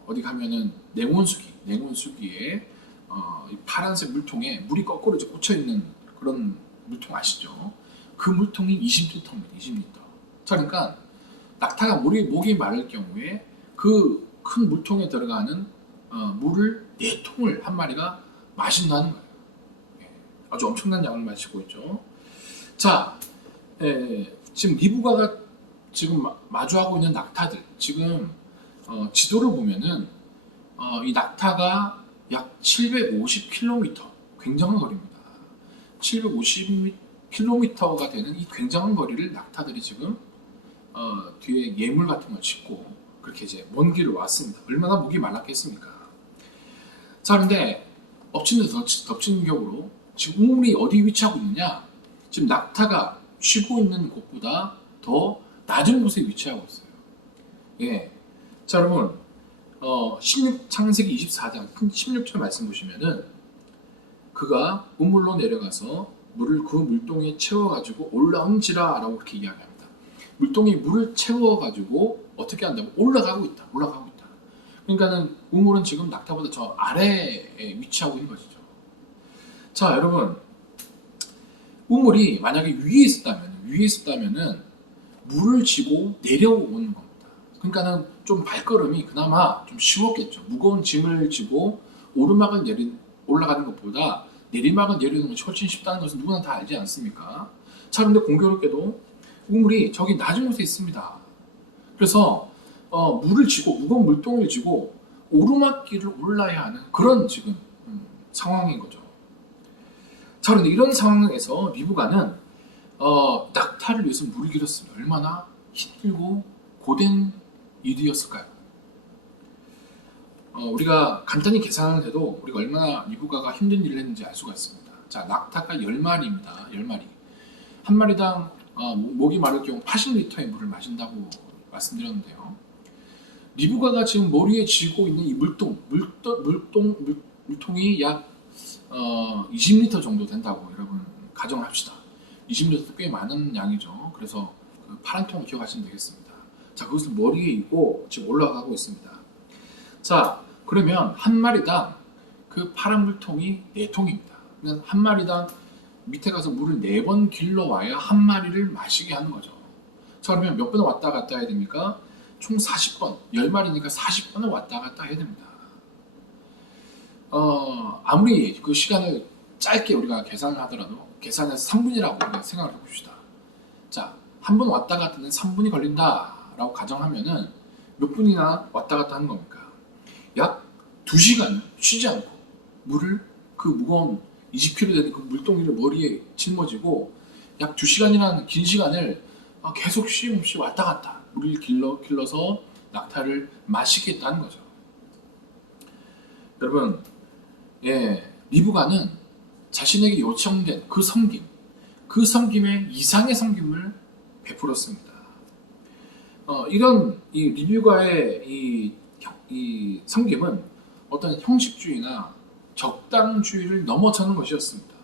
어디 가면은 냉온수기에 이 파란색 물통에 물이 거꾸로 이제 꽂혀 있는 그런 물통 아시죠? 그 물통이 20리터입니다. 20리터. 자, 그러니까 낙타가 목이 마를 경우에 그 큰 물통에 들어가는 물을 4통을 한 마리가 마신다는 거예요. 예, 아주 엄청난 양을 마시고 있죠. 자, 지금 리브가가 지금 마주하고 있는 낙타들, 지금 지도를 보면은 이 낙타가 약 750km, 굉장한 거리입니다. 750km가 되는 이 굉장한 거리를 낙타들이 지금 뒤에 예물 같은 걸 짓고 그렇게 이제 먼 길을 왔습니다. 얼마나 목이 말랐겠습니까? 자, 그런데 엎친 데 덮친 격으로 지금 우물이 어디 위치하고 있느냐? 지금 낙타가 쉬고 있는 곳보다 더 낮은 곳에 위치하고 있어요. 예. 자, 여러분, 창세기 24장 16절 말씀 보시면은 그가 우물로 내려가서 물을 그 물동에 채워가지고 올라온지라라고 그렇게 이야기합니다. 물동이 물을 채워가지고 어떻게 한다고? 올라가고 있다. 그러니까는 우물은 지금 낙타보다 저 아래에 위치하고 있는 것이죠. 자, 여러분, 우물이 만약에 위에 있었다면은 물을 지고 내려오는 겁니다. 그러니까는 좀 발걸음이 그나마 좀 쉬웠겠죠. 무거운 짐을 지고 오르막을 올라가는 것보다 내리막을 내리는 것이 훨씬 쉽다는 것은 누구나 다 알지 않습니까? 자, 그런데 공교롭게도 우물이 저기 낮은 곳에 있습니다. 그래서 물을 지고 무거운 물동을 지고 오르막길을 올라야 하는 그런 지금 상황인 거죠. 자, 그런데 이런 상황에서 리브가는 낙타를 위해서 물을 길었으면 얼마나 힘들고 고된 일이었을까요? 우리가 간단히 계산을 해도 우리가 얼마나 리브가가 힘든 일을 했는지 알 수가 있습니다. 자, 낙타가 10마리입니다. 10마리. 한 마리당 목이 마를 경우 80리터의 물을 마신다고 말씀드렸는데요. 리브가가 지금 머리에 쥐고 있는 이 물통이 약 20리터 정도 된다고 여러분 가정합시다. 20리터도 꽤 많은 양이죠. 그래서 그 파란 통을 기억하시면 되겠습니다. 자, 그것을 머리에 입고 지금 올라가고 있습니다. 자, 그러면 한 마리당 그 파란 물통이 4통입니다. 그러니까 한 마리당 밑에 가서 물을 4번 길러와야 한 마리를 마시게 하는 거죠. 자, 그러면 몇 번 왔다 갔다 해야 됩니까? 총 40번, 10마리니까 40번을 왔다 갔다 해야 됩니다. 아무리 그 시간을 짧게 우리가 계산을 하더라도 계산해서 3분이라고 우리가 생각을 해봅시다. 자, 한 번 왔다 갔다 하는 3분이 걸린다라고 가정하면은 몇 분이나 왔다 갔다 하는 겁니까? 약 2시간 쉬지 않고 물을 그 무거운 20kg 되는 그 물동이를 머리에 짊어지고 약 2시간이라는 긴 시간을 계속 쉼 없이 왔다 갔다 물을 길러서 낙타를 마시겠다는 거죠. 여러분, 리브가는 자신에게 요청된 그 섬김의 이상의 섬김을 베풀었습니다. 이런 이 리브가의 이 섬김은 어떤 형식주의나 적당주의를 넘어서는 것이었습니다.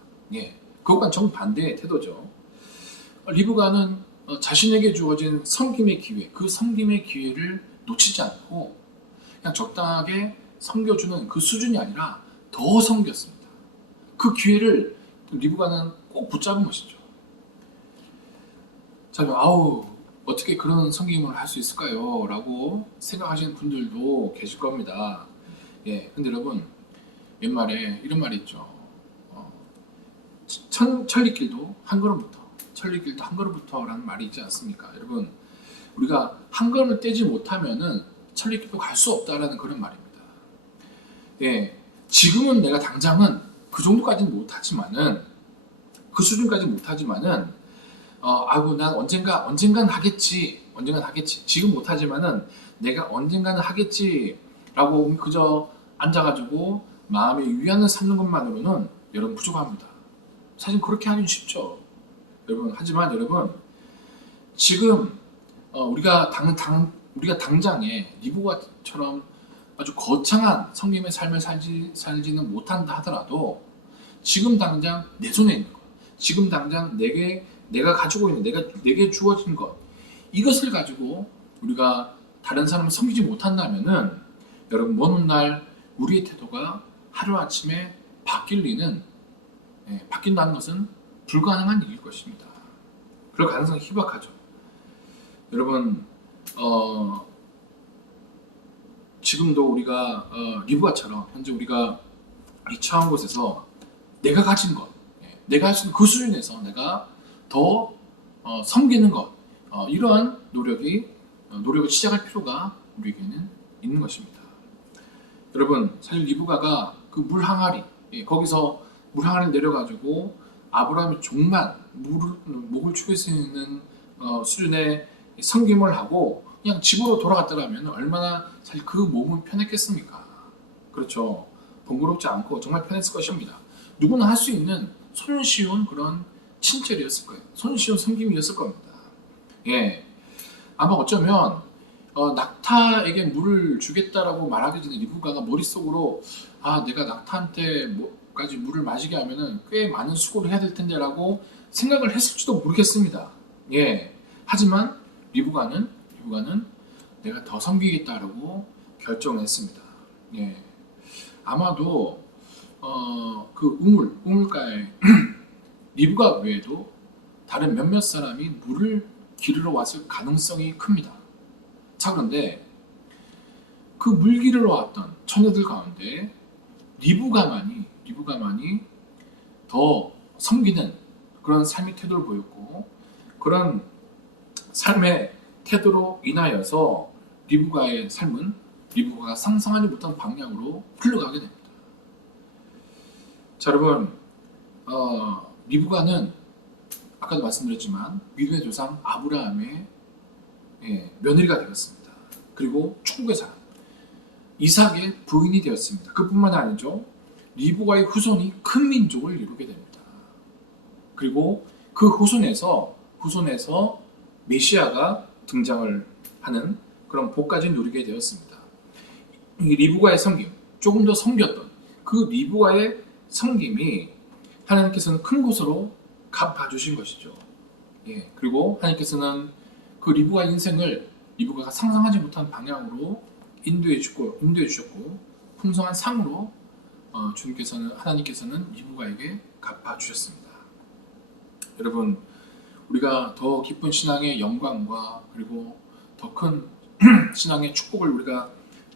그것과는 정반대의 태도죠. 리브가는 자신에게 주어진 섬김의 기회, 그 섬김의 기회를 놓치지 않고 그냥 적당하게 섬겨주는 그 수준이 아니라 더 섬겼습니다. 그 기회를 리브가는 꼭 붙잡은 것이죠. 자, 어떻게 그런 섬김을 할 수 있을까요? 라고 생각하시는 분들도 계실 겁니다. 근데 여러분, 옛말에 이런 말이 있죠. 천리길도 한 걸음부터 라는 말이 있지 않습니까? 여러분, 우리가 한 걸음을 떼지 못하면은 천리길도 갈 수 없다라는 그런 말입니다. 지금은 내가 당장은 그 정도까지는 못하지만은, 그 수준까지는 못하지만은, 난 언젠간 하겠지. 지금 못하지만은 내가 언젠가는 하겠지라고 그저 앉아가지고 마음의 위안을 삼는 것만으로는 여러분 부족합니다. 사실 그렇게 하긴 쉽죠. 여러분, 하지만 여러분, 지금 우리가 당장에 리브가처럼 아주 거창한 성김의 삶을 살지는 못한다 하더라도 지금 당장 내 손에 있는 것, 지금 당장 내가 가지고 있는 내게 주어진 것, 이것을 가지고 우리가 다른 사람을 섬기지 못한다면은 여러분, 먼 훗날 우리의 태도가 하루아침에 바뀔 리는 바뀐다는 것은 불가능한 일일 것입니다. 그럴 가능성이 희박하죠. 여러분 지금도 우리가 리브가처럼 현재 우리가 이 처한 곳에서 내가 가진 것, 내가 할 수 있는 그 수준에서 내가 더 섬기는 것, 이러한 노력을 시작할 필요가 우리에게는 있는 것입니다. 여러분 사실 리브가가 그 물 항아리, 거기서 물 항아리를 내려가지고 아브라함이 종만 목을 축일 수 있는 수준의 섬김을 하고 그냥 집으로 돌아갔더라면 얼마나 사실 그 몸은 편했겠습니까? 그렇죠. 번거롭지 않고 정말 편했을 것입니다. 누구나 할 수 있는 손쉬운 그런 친절이었을 거예요. 손쉬운 섬김이었을 겁니다. 아마 어쩌면 낙타에게 물을 주겠다라고 말하기 전에 리브가가 머릿속으로 내가 낙타한테까지 물을 마시게 하면은 꽤 많은 수고를 해야 될 텐데라고 생각을 했을지도 모르겠습니다. 하지만 리브가는 내가 더 섬기겠다라고 결정을 했습니다. 아마도 그 우물가에 리브가 외에도 다른 몇몇 사람이 물을 기르러 왔을 가능성이 큽니다. 자, 그런데 그 물 기르러 왔던 처녀들 가운데 리브가만이 더 섬기는 그런 삶의 태도를 보였고, 그런 삶의 태도로 인하여서 리브가의 삶은 리브가가 상상하지 못한 방향으로 흘러가게 됩니다. 자, 여러분 리브가는 아까도 말씀드렸지만 믿음의 조상 아브라함의 며느리가 되었습니다. 그리고 축복의 사람 이삭의 부인이 되었습니다. 그뿐만 아니죠. 리브가의 후손이 큰 민족을 이루게 됩니다. 그리고 그 후손에서 메시아가 등장을 하는 그런 복까지 누리게 되었습니다. 이 리브가의 섬김, 조금 더 섬겼던 그 리브가의 섬김이 하나님께서는 큰 곳으로 갚아주신 것이죠. 그리고 하나님께서는 그 리브가의 인생을 리브가가 상상하지 못한 방향으로 인도해 주셨고 풍성한 상으로 하나님께서는 리브가에게 갚아주셨습니다. 여러분, 우리가 더 깊은 신앙의 영광과 그리고 더 큰 신앙의 축복을 우리가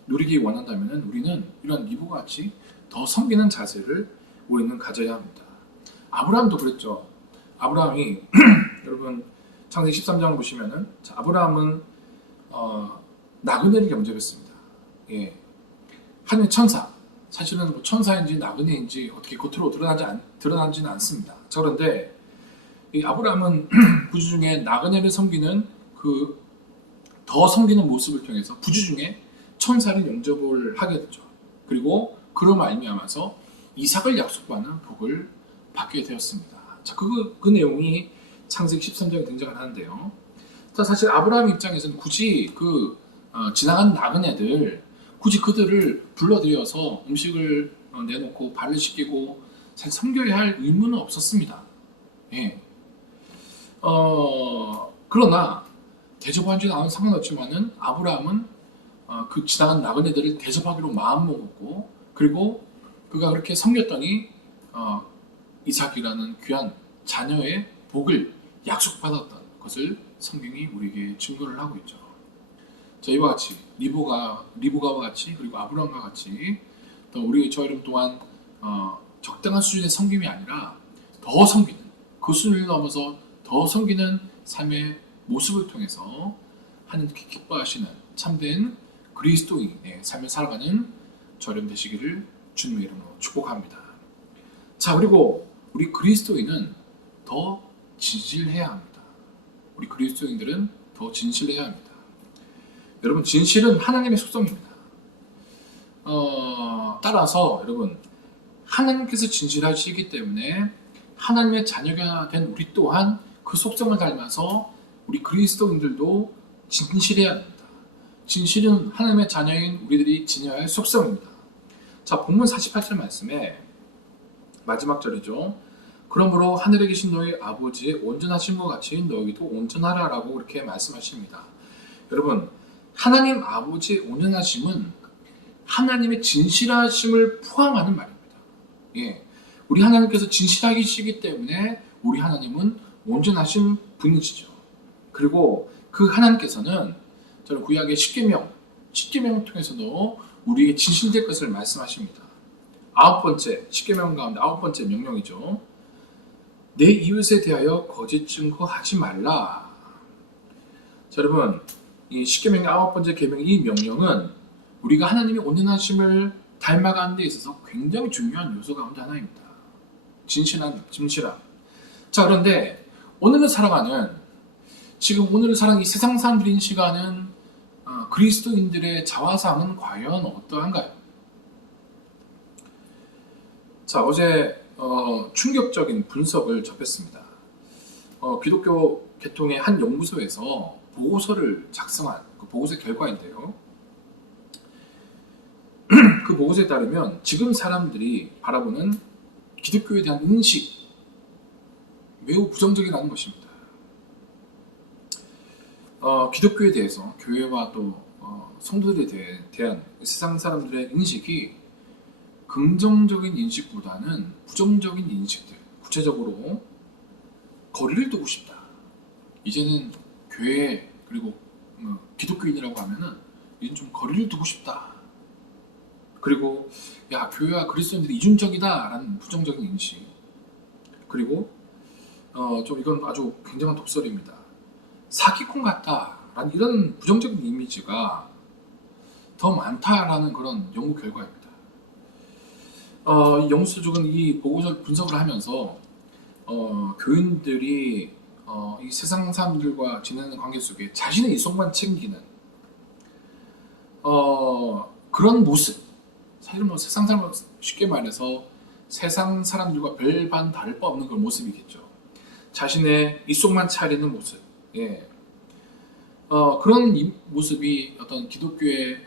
누리기 원한다면 우리는 이런 리브가 같이 더 섬기는 자세를 우리는 가져야 합니다. 아브라함도 그랬죠. 아브라함이 여러분 창세기 13장을 보시면은 아브라함은 나그네를 영접했습니다. 하늘의 천사, 사실은 뭐 천사인지 나그네인지 어떻게 겉으로 드러나지는 않습니다. 자, 그런데 이 아브라함은 부주 중에 나그네를 섬기는 더 섬기는 모습을 통해서 부주 중에 천사를 영접을 하게 되죠. 그리고 그로 말미암아서 이삭을 약속받는 복을 받게 되었습니다. 자, 그 내용이 창세기 13장에 등장을 하는데요. 자, 사실 아브라함 입장에서는 굳이 지나간 나그네들 굳이 그들을 불러들여서 음식을 내놓고 발을 씻기고 사실 섬겨야 할 의무는 없었습니다. 그러나 대접하지는 않은 상관없지만은 아브라함은 그 지나간 나그네들을 대접하기로 마음먹었고, 그리고 그가 그렇게 섬겼더니 이삭이라는 귀한 자녀의 복을 약속받았던 것을 성경이 우리에게 증거를 하고 있죠. 자, 이와 같이 리브가와 같이 그리고 아브라함과 같이 또 저 여러분 또한 적당한 수준의 섬김이 아니라 더 섬기는, 그 수준을 넘어서 더 섬기는 삶의 모습을 통해서 하나님께 기뻐하시는 참된 그리스도인의 삶을 살아가는 저 여러분 되시기를 주님의 이름으로 축복합니다. 자, 그리고 우리 그리스도인은 더 진실해야 합니다. 우리 그리스도인들은 더 진실해야 합니다. 여러분, 진실은 하나님의 속성입니다. 따라서 여러분, 하나님께서 진실하시기 때문에 하나님의 자녀가 된 우리 또한 그 속성을 닮아서 우리 그리스도인들도 진실해야 합니다. 진실은 하나님의 자녀인 우리들이 지녀야 할 속성입니다. 자, 본문 48절 말씀에 마지막 절이죠. 그러므로 하늘에 계신 너희 아버지의 온전하신 것 같이 너희도 온전하라라고 이렇게 말씀하십니다. 여러분, 하나님 아버지의 온전하심은 하나님의 진실하심을 포함하는 말입니다. 예, 우리 하나님께서 진실하시기 때문에 우리 하나님은 온전하신 분이시죠. 그리고 그 하나님께서는 저는 구약의 십계명을 통해서도 우리에게 진실될 것을 말씀하십니다. 9번째, 십계명 가운데 9번째 명령이죠. 내 이웃에 대하여 거짓 증거하지 말라. 자, 여러분, 이 십계명의 9번째 계명, 이 명령은 우리가 하나님의 온전하심을 닮아가는 데 있어서 굉장히 중요한 요소 가운데 하나입니다. 진실함. 자, 그런데 오늘을 살아가는 이 세상 사람들이 인식하는 그리스도인들의 자화상은 과연 어떠한가요? 자, 어제 충격적인 분석을 접했습니다. 기독교 계통의 한 연구소에서 보고서를 작성한 그 보고서의 결과인데요. 그 보고서에 따르면 지금 사람들이 바라보는 기독교에 대한 인식 매우 부정적이라는 것입니다. 기독교에 대해서 교회와 또 성도들에 대한 세상 사람들의 인식이 긍정적인 인식보다는 부정적인 인식들, 구체적으로 거리를 두고 싶다. 이제는 교회 그리고 기독교인이라고 하면은 이제는 좀 거리를 두고 싶다. 그리고 야, 교회와 그리스도인들이 이중적이다라는 부정적인 인식. 그리고 좀 이건 아주 굉장한 독설입니다. 사기꾼 같다라는 이런 부정적인 이미지가 더 많다라는 그런 연구 결과입니다. 이 연구소 쪽은 이 보고서 분석을 하면서 교인들이 이 세상 사람들과 지내는 관계 속에 자신의 이성만 챙기는 그런 모습, 사실은 뭐 세상 사람, 쉽게 말해서 세상 사람들과 별반 다를 바 없는 그런 모습이겠죠. 자신의 이속만 차리는 모습, 예. 그런 모습이 어떤 기독교의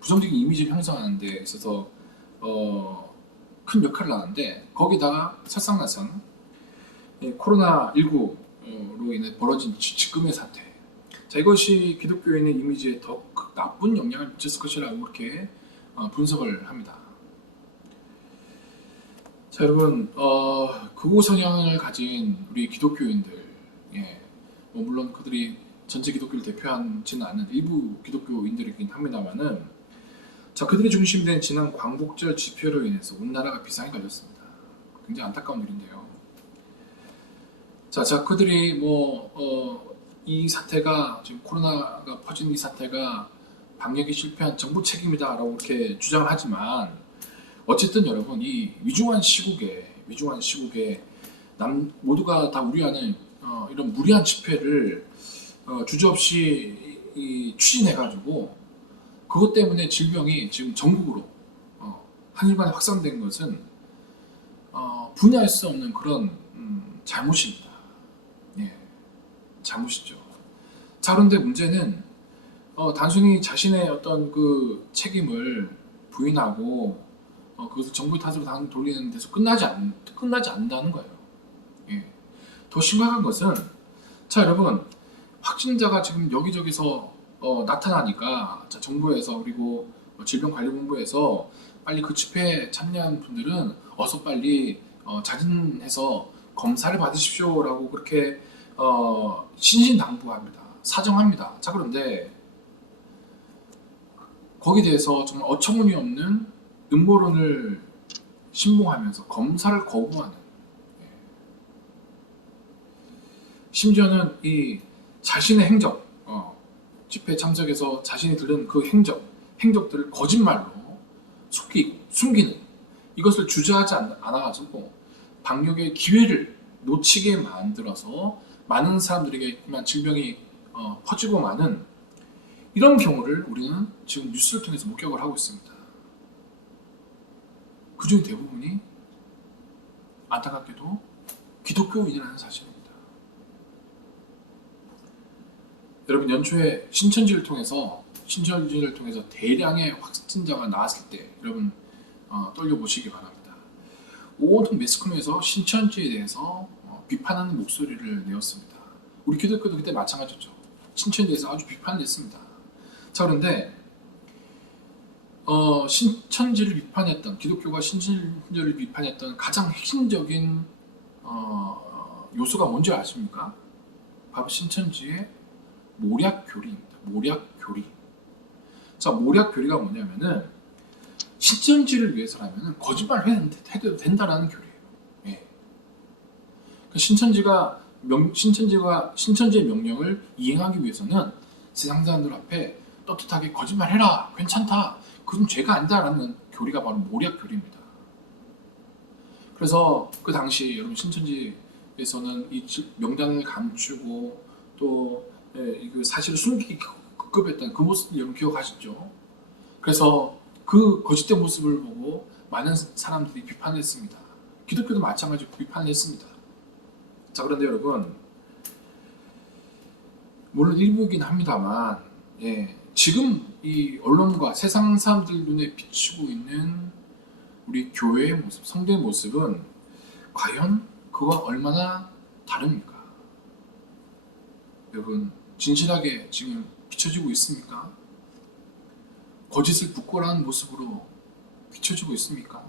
부정적인 이미지를 형성하는 데 있어서 큰 역할을 하는데, 거기다가 설상나상 코로나19로 인해 벌어진 지금의 사태, 자, 이것이 기독교인의 이미지에 더 나쁜 영향을 미쳤을 것이라고 그렇게 분석을 합니다. 자, 여러분, 극우 성향을 가진 우리 기독교인들, 예, 뭐 물론 그들이 전체 기독교를 대표하지는 않는 일부 기독교인들이긴 합니다만은, 자, 그들이 중심이 된 지난 광복절 집회로 인해서 온 나라가 비상에 걸렸습니다. 굉장히 안타까운 일인데요. 자, 그들이 이 사태가, 지금 코로나가 퍼진 이 사태가 방역이 실패한 정부 책임이다라고 이렇게 주장을 하지만, 어쨌든 여러분, 이 위중한 시국에 모두가 다 우려하는 이런 무리한 집회를 주저없이 추진해가지고, 그것 때문에 질병이 지금 전국으로 한일간에 확산된 것은 분야할 수 없는 그런 잘못입니다. 예, 잘못이죠. 자, 그런데 문제는 단순히 자신의 어떤 그 책임을 부인하고 그것을 정부의 탓으로 돌리는 데서 끝나지 않는다는 거예요. 예. 더 심각한 것은, 자, 여러분, 확진자가 지금 여기저기서 나타나니까, 자, 정부에서 그리고 질병관리본부에서 빨리 그 집회에 참여한 분들은 어서 빨리 자진해서 검사를 받으십시오라고 그렇게 신신당부합니다. 사정합니다. 자, 그런데 거기에 대해서 정말 어처구니없는 음모론을 신봉하면서 검사를 거부하는, 심지어는 이 자신의 행적, 집회 참석에서 자신이 들은 그 행적들을 거짓말로 숨기는, 이것을 주저하지 않아가지고 방역의 기회를 놓치게 만들어서 많은 사람들에게만 질병이 퍼지고 마는 이런 경우를 우리는 지금 뉴스를 통해서 목격을 하고 있습니다. 그중 대부분이 안타깝게도 기독교인이라는 사실입니다. 여러분, 연초에 신천지를 통해서 대량의 확진자가 나왔을 때 여러분 떨려보시기 바랍니다. 모든 매스컴에서 신천지에 대해서 비판하는 목소리를 내었습니다. 우리 기독교도 그때 마찬가지였죠. 신천지에 대해서 아주 비판을 했습니다. 자, 그런데 신천지를 비판했던 기독교가 신천지를 비판했던 가장 핵심적인 요소가 뭔지 아십니까? 바로 신천지의 모략교리입니다. 모략교리. 자, 모략교리가 뭐냐면은 신천지를 위해서라면 거짓말을 해도 된다라는 교리예요. 예. 신천지의 명령을 이행하기 위해서는 세상 사람들 앞에 떳떳하게 거짓말해라, 괜찮다, 그건 죄가 아니다라는 교리가 바로 모략교리입니다. 그래서 그 당시 여러분 신천지에서는 이 명단을 감추고 또 그 사실을 숨기기 급급했던 그 모습을 여러분 기억하시죠? 그래서 그 거짓된 모습을 보고 많은 사람들이 비판을 했습니다. 기독교도 마찬가지로 비판을 했습니다. 자, 그런데 여러분, 물론 일부이긴 합니다만, 지금 이 언론과 세상 사람들 눈에 비추고 있는 우리 교회의 모습, 성도의 모습은 과연 그와 얼마나 다릅니까? 여러분, 진실하게 지금 비춰지고 있습니까? 거짓을 부끄러워하는 모습으로 비춰지고 있습니까?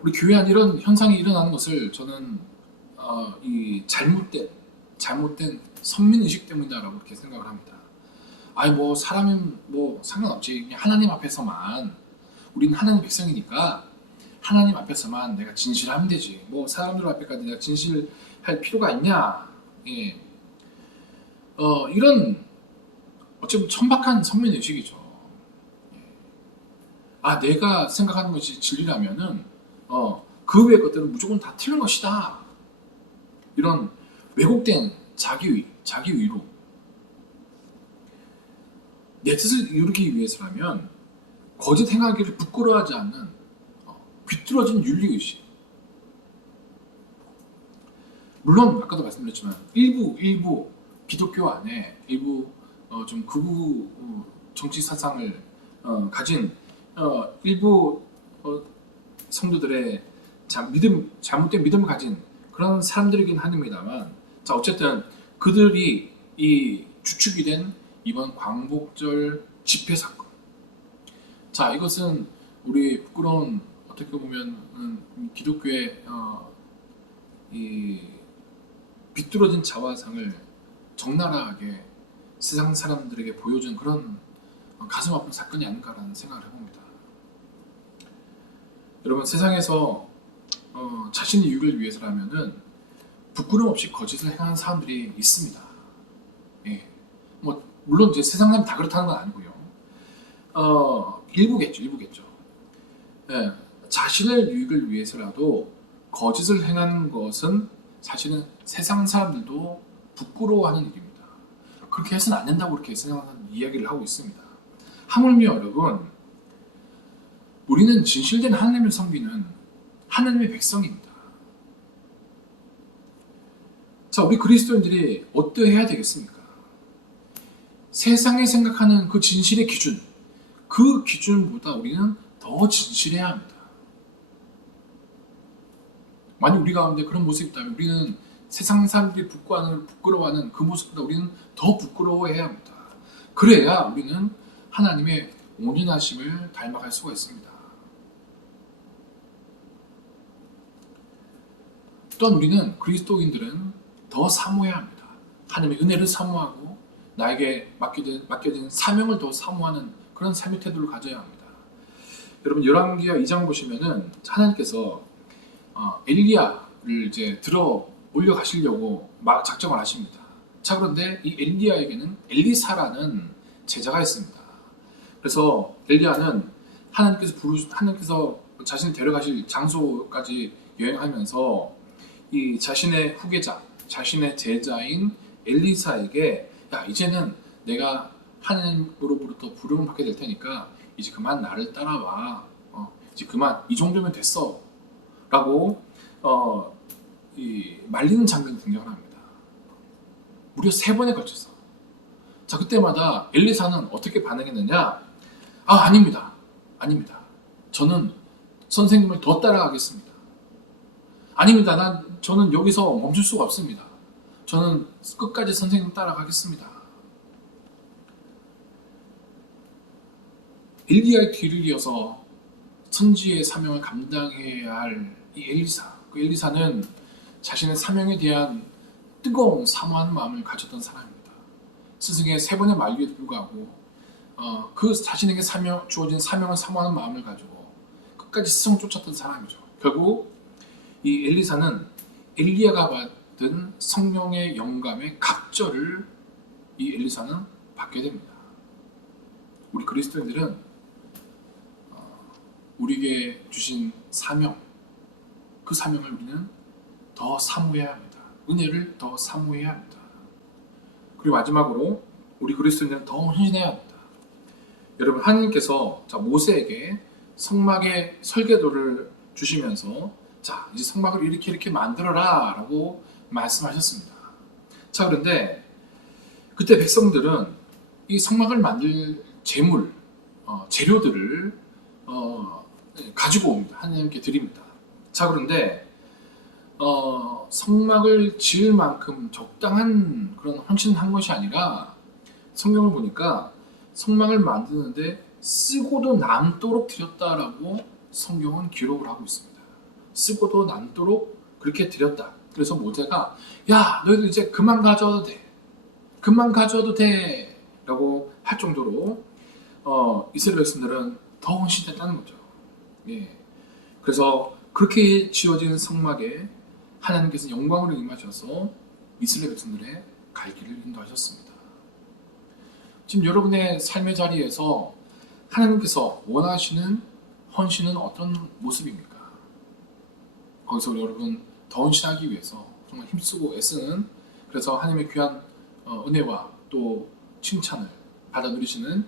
우리 교회 안 이런 현상이 일어나는 것을 저는 이 잘못된 선민의식 때문이다라고 그렇게 생각을 합니다. 아니 뭐 사람은 뭐 상관없지, 그냥 하나님 앞에서만, 우리는 하나님 백성이니까 하나님 앞에서만 내가 진실하면 되지, 뭐 사람들 앞에까지 내가 진실할 필요가 있냐. 예. 이런 어쩌면 천박한 선민의식이죠. 아, 내가 생각하는 것이 진리라면은 그 외의 것들은 무조건 다 틀린 것이다. 이런 왜곡된 자기의로 내 뜻을 이루기 위해서라면 거짓 행하기를 부끄러워하지 않는 귀뚤어진 윤리의식. 물론 아까도 말씀드렸지만 일부 기독교 안에 일부 좀 극우 정치 사상을 가진 일부 성도들의 잘못된 믿음을 가진 그런 사람들이긴 합니다만, 자, 어쨌든 그들이 이 주축이 된 이번 광복절 집회 사건, 자, 이것은 우리 부끄러운, 어떻게 보면 기독교의 이 비뚤어진 자화상을 적나라하게 세상 사람들에게 보여준 그런 가슴 아픈 사건이 아닌가라는 생각을 해봅니다. 여러분, 세상에서 자신의 유익을 위해서라면은 부끄럼 없이 거짓을 행하는 사람들이 있습니다. 예. 뭐 물론 이제 세상 사람 다 그렇다는 건 아니고요. 일부겠죠. 예. 자신의 유익을 위해서라도 거짓을 행하는 것은 사실은 세상 사람들도 부끄러워하는 일입니다. 그렇게 해서는 안 된다고 그렇게 생각하는 이야기를 하고 있습니다. 하물며 여러분, 우리는 진실된 하나님을 섬기는 하나님의 백성입니다. 자, 우리 그리스도인들이 어떠해야 되겠습니까? 세상에 생각하는 그 진실의 기준, 그 기준보다 우리는 더 진실해야 합니다. 만약 우리 가운데 그런 모습이 있다면 우리는 세상 사람들이 부끄러워하는 그 모습보다 우리는 더 부끄러워해야 합니다. 그래야 우리는 하나님의 온전하심을 닮아갈 수가 있습니다. 또한 우리는 그리스도인들은 더 사모해야 합니다. 하나님의 은혜를 사모하고 나에게 맡겨진 사명을 더 사모하는 그런 삶의 태도를 가져야 합니다. 여러분, 열왕기하 2장 보시면은 하나님께서 엘리야를 이제 들어 올려가시려고 막 작정을 하십니다. 자, 그런데 이 엘리야에게는 엘리사라는 제자가 있습니다. 그래서 엘리야는 하나님께서 자신을 데려가실 장소까지 여행하면서 이 자신의 후계자, 자신의 제자인 엘리사에게, 야, 이제는 내가 하나님으로부터 부름을 받게 될 테니까 이제 그만 나를 따라와. 이제 그만, 이 정도면 됐어. 라고 말리는 장면이 등장을 합니다. 무려 3번에 걸쳐서. 자, 그때마다 엘리사는 어떻게 반응했느냐? 아닙니다. 저는 선생님을 더 따라가겠습니다. 아닙니다. 저는 여기서 멈출 수가 없습니다. 저는 끝까지 선생님 따라가겠습니다. 엘리야의 뒤를 이어서 선지의 사명을 감당해야 할 이 엘리사, 그 엘리사는 자신의 사명에 대한 뜨거운 사모하는 마음을 가졌던 사람입니다. 스승의 3번의 만류에도 불구하고 그 자신에게 주어진 사명을 사모하는 마음을 가지고 끝까지 스승을 쫓았던 사람이죠. 결국 이 엘리사는 엘리야가 받은 성령의 영감의 갑절을 이 엘리사는 받게 됩니다. 우리 그리스도인들은 우리에게 주신 사명, 그 사명을 우리는 더 사모해야 합니다. 은혜를 더 사모해야 합니다. 그리고 마지막으로 우리 그리스도인들은 더 헌신해야 합니다. 여러분, 하나님께서 모세에게 성막의 설계도를 주시면서 자, 이제 성막을 이렇게 만들어라 라고 말씀하셨습니다. 자, 그런데 그때 백성들은 이 성막을 만들 재물, 재료들을 가지고 옵니다. 하나님께 드립니다. 자, 그런데 성막을 지을 만큼 적당한 그런 헌신한 것이 아니라 성경을 보니까 성막을 만드는데 쓰고도 남도록 드렸다라고 성경은 기록을 하고 있습니다. 쓰고도 남도록 그렇게 드렸다. 그래서 모세가 야, 너희들 이제 그만 가져와도 돼. 그만 가져와도 돼. 라고 할 정도로 이스라엘 백성들은 더 헌신했다는 거죠. 예. 그래서 그렇게 지어진 성막에 하나님께서 영광으로 임하셔서 이스라엘 백성들의 갈 길을 인도하셨습니다. 지금 여러분의 삶의 자리에서 하나님께서 원하시는 헌신은 어떤 모습입니까? 거기서 여러분 더 헌신하기 위해서 정말 힘쓰고 애쓰는, 그래서 하나님의 귀한 은혜와 또 칭찬을 받아 누리시는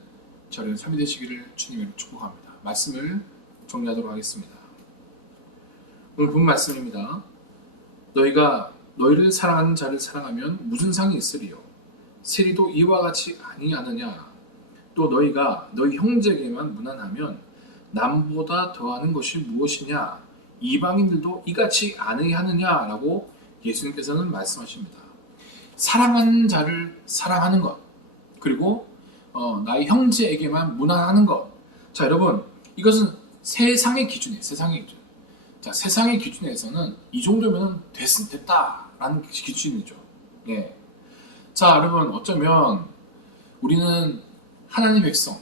저의 삶이 되시기를 주님으로 축복합니다. 말씀을 정리하도록 하겠습니다. 오늘 본 말씀입니다. 너희가 너희를 사랑하는 자를 사랑하면 무슨 상이 있으리요? 세리도 이와 같이 아니하느냐? 또 너희가 너희 형제에게만 무난하면 남보다 더하는 것이 무엇이냐? 이방인들도 이같이 아니하느냐라고 예수님께서는 말씀하십니다. 사랑하는 자를 사랑하는 것, 그리고 나의 형제에게만 무난하는 것. 자, 여러분, 이것은 세상의 기준이에요. 세상의 기준. 자, 세상의 기준에서는 이 정도면 됐다라는 기준이죠. 예. 자, 여러분, 어쩌면 우리는 하나님의 백성,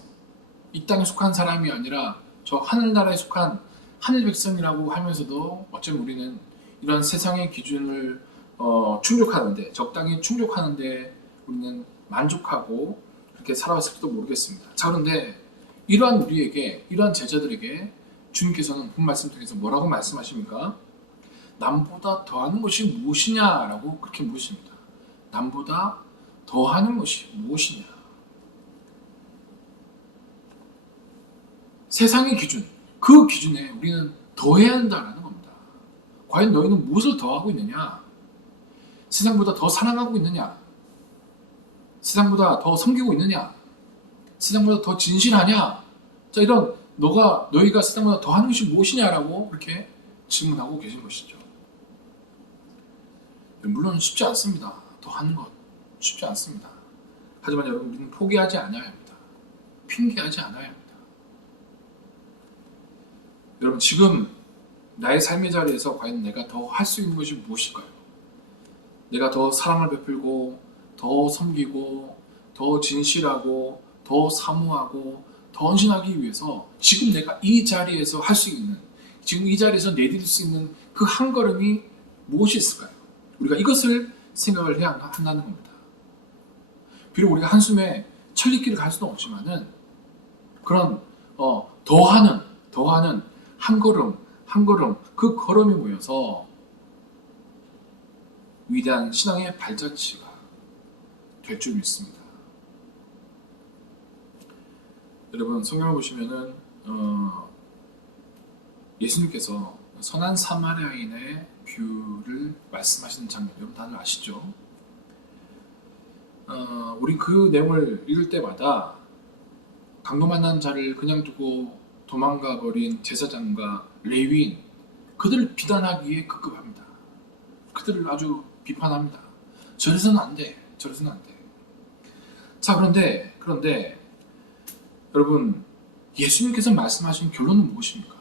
이 땅에 속한 사람이 아니라 저 하늘나라에 속한 하늘 백성이라고 하면서도 어쩌면 우리는 이런 세상의 기준을 충족하는데, 적당히 충족하는데 우리는 만족하고 그렇게 살아왔을지도 모르겠습니다. 자, 그런데 이러한 우리에게, 이러한 제자들에게 주님께서는 본 말씀 통해서 뭐라고 말씀하십니까? 남보다 더하는 것이 무엇이냐라고 그렇게 물으십니다. 남보다 더하는 것이 무엇이냐? 세상의 기준, 그 기준에 우리는 더해야 한다는 겁니다. 과연 너희는 무엇을 더하고 있느냐? 세상보다 더 사랑하고 있느냐? 세상보다 더 섬기고 있느냐? 세상보다 더 진실하냐? 자, 이런 너희가 세상보다 더 하는 것이 무엇이냐라고 그렇게 질문하고 계신 것이죠. 물론 쉽지 않습니다. 더 하는 것 쉽지 않습니다. 하지만 여러분, 우리는 포기하지 않아야 합니다. 핑계하지 않아야 합니다. 여러분, 지금 나의 삶의 자리에서 과연 내가 더 할 수 있는 것이 무엇일까요? 내가 더 사랑을 베풀고, 더 섬기고, 더 진실하고, 더 사모하고, 더 헌신하기 위해서 지금 내가 이 자리에서 할 수 있는, 지금 이 자리에서 내디딜 수 있는 그 한 걸음이 무엇이 있을까요? 우리가 이것을 생각을 해야 한다는 겁니다. 비록 우리가 한숨에 천리길을 갈 수는 없지만은 그런 더하는 한 걸음 한 걸음, 그 걸음이 모여서 위대한 신앙의 발자취가 될 줄 믿습니다. 여러분, 성경을 보시면은 예수님께서 선한 사마리아인의 비유를 말씀하시는 장면, 여러분 다들 아시죠? 우리 그 내용을 읽을 때마다 강도 만난 자를 그냥 두고 도망가 버린 제사장과 레위인, 그들을 비난하기에 급급합니다. 그들을 아주 비판합니다. 저래서는 안 돼. 저래서는 안 돼. 자, 그런데 여러분, 예수님께서 말씀하신 결론은 무엇입니까?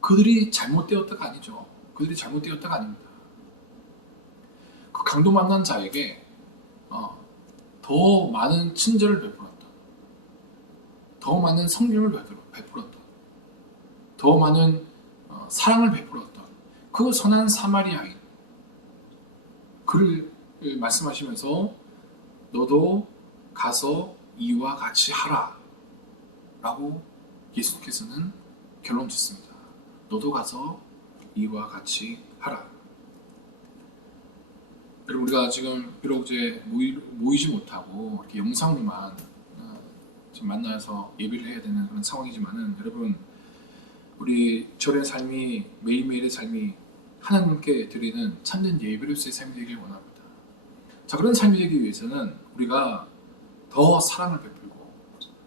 그들이 잘못되었다가 아니죠. 그들이 잘못되었다가 아닙니다. 그 강도 만난 자에게 더 많은 친절을 베풀었다. 더 많은 성경을 베풀었다. 더 많은 사랑을 베풀었다. 그 선한 사마리아인 그를 말씀하시면서 너도 가서 이와 같이 하라 라고 예수님께서는 결론 짓습니다. 너도 가서 이와 같이 하라. 여러분, 우리가 지금 비록 이제 모이지 못하고 이렇게 영상으로만 지금 만나서 예배를 해야 되는 그런 상황이지만은, 여러분, 우리 절의 삶이, 매일매일의 삶이 하나님께 드리는 참된 예배로서의 삶이 되길 원합니다. 자, 그런 삶이 되기 위해서는 우리가 더 사랑을 베풀고,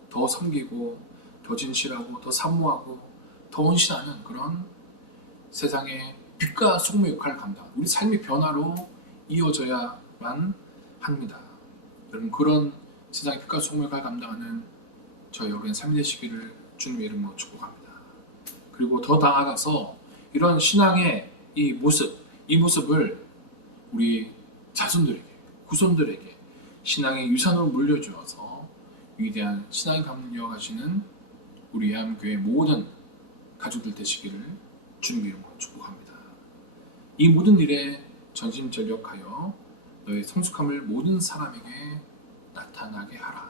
더 섬기고, 더 진실하고, 더 사모하고, 더 헌신하는 그런 세상의 빛과 소금의 역할을 감당하는 우리 삶의 변화로 이어져야만 합니다. 여러분, 그런 세상의 빛과 소금의 역할을 감당하는 저희 여러분의 삶이 되시기를 주님의 이름으로 축복합니다. 그리고 더 나아가서 이런 신앙의 이 모습을 우리 자손들에게, 후손들에게 신앙의 유산으로 물려주어서 위대한 신앙의 가문을 이어가시는 우리 예암교회 모든 가족들 되시기를 주님의 이름으로 축복합니다. 이 모든 일에 전심전력하여 너의 성숙함을 모든 사람에게 나타나게 하라.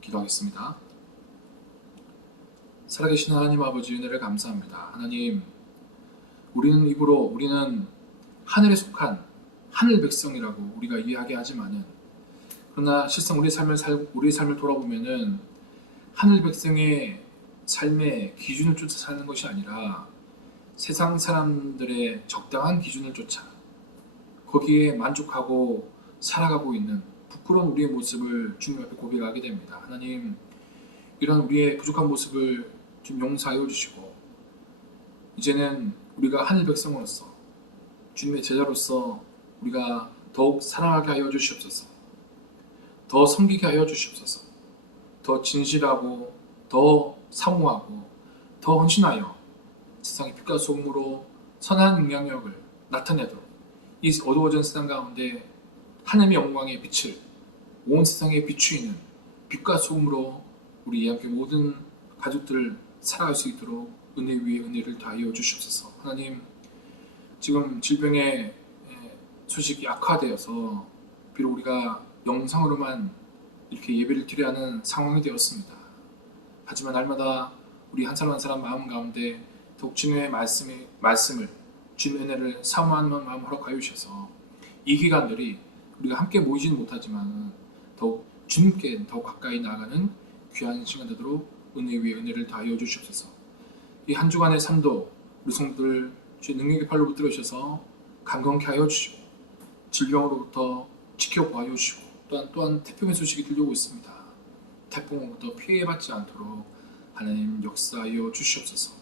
기도하겠습니다. 살아계신 하나님 아버지, 은혜를 감사합니다. 하나님, 우리는 하늘에 속한 하늘 백성이라고 우리가 이해하게 하지만은, 그러나 실상 우리의 삶을 돌아보면은 하늘 백성의 삶의 기준을 쫓아 사는 것이 아니라 세상 사람들의 적당한 기준을 쫓아 거기에 만족하고 살아가고 있는 부끄러운 우리의 모습을 주님 앞에 고백하게 됩니다. 하나님, 이런 우리의 부족한 모습을 좀 용서하여 주시고, 이제는 우리가 하늘 백성으로서 주님의 제자로서 우리가 더욱 사랑하게 하여 주시옵소서. 더 섬기게 하여 주시옵소서. 더 진실하고 더 사모하고 더 헌신하여 세상의 빛과 소금으로 선한 영향력을 나타내도록, 이 어두워진 세상 가운데 하나님의 영광의 빛을 온 세상에 비추이는 빛과 소금으로 우리 예암교회 모든 가족들 살아갈 수 있도록 은혜 위에 은혜를 더하여 주시옵소서. 하나님, 지금 질병의 소식이 악화되어서 비록 우리가 영상으로만 이렇게 예배를 드려야 하는 상황이 되었습니다. 하지만 날마다 우리 한 사람 한 사람 마음 가운데 더욱 주님의 말씀을, 주님의 은혜를 사모하는 마음 허락하여 주셔서 이 기간들이 우리가 함께 모이지는 못하지만 더욱 주님께 더욱 가까이 나아가는 귀한 시간 되도록 은혜 위에 은혜를 더하여 주시옵소서. 이 한 주간의 삶도 우리 성도들 주의 능력의 팔로 붙들어 주셔서 강건케 하여 주시고, 질병으로부터 지켜보아 주시고, 또한 태풍의 소식이 들려오고 있습니다. 태풍으로부터 피해받지 않도록 하나님 역사하여 주시옵소서.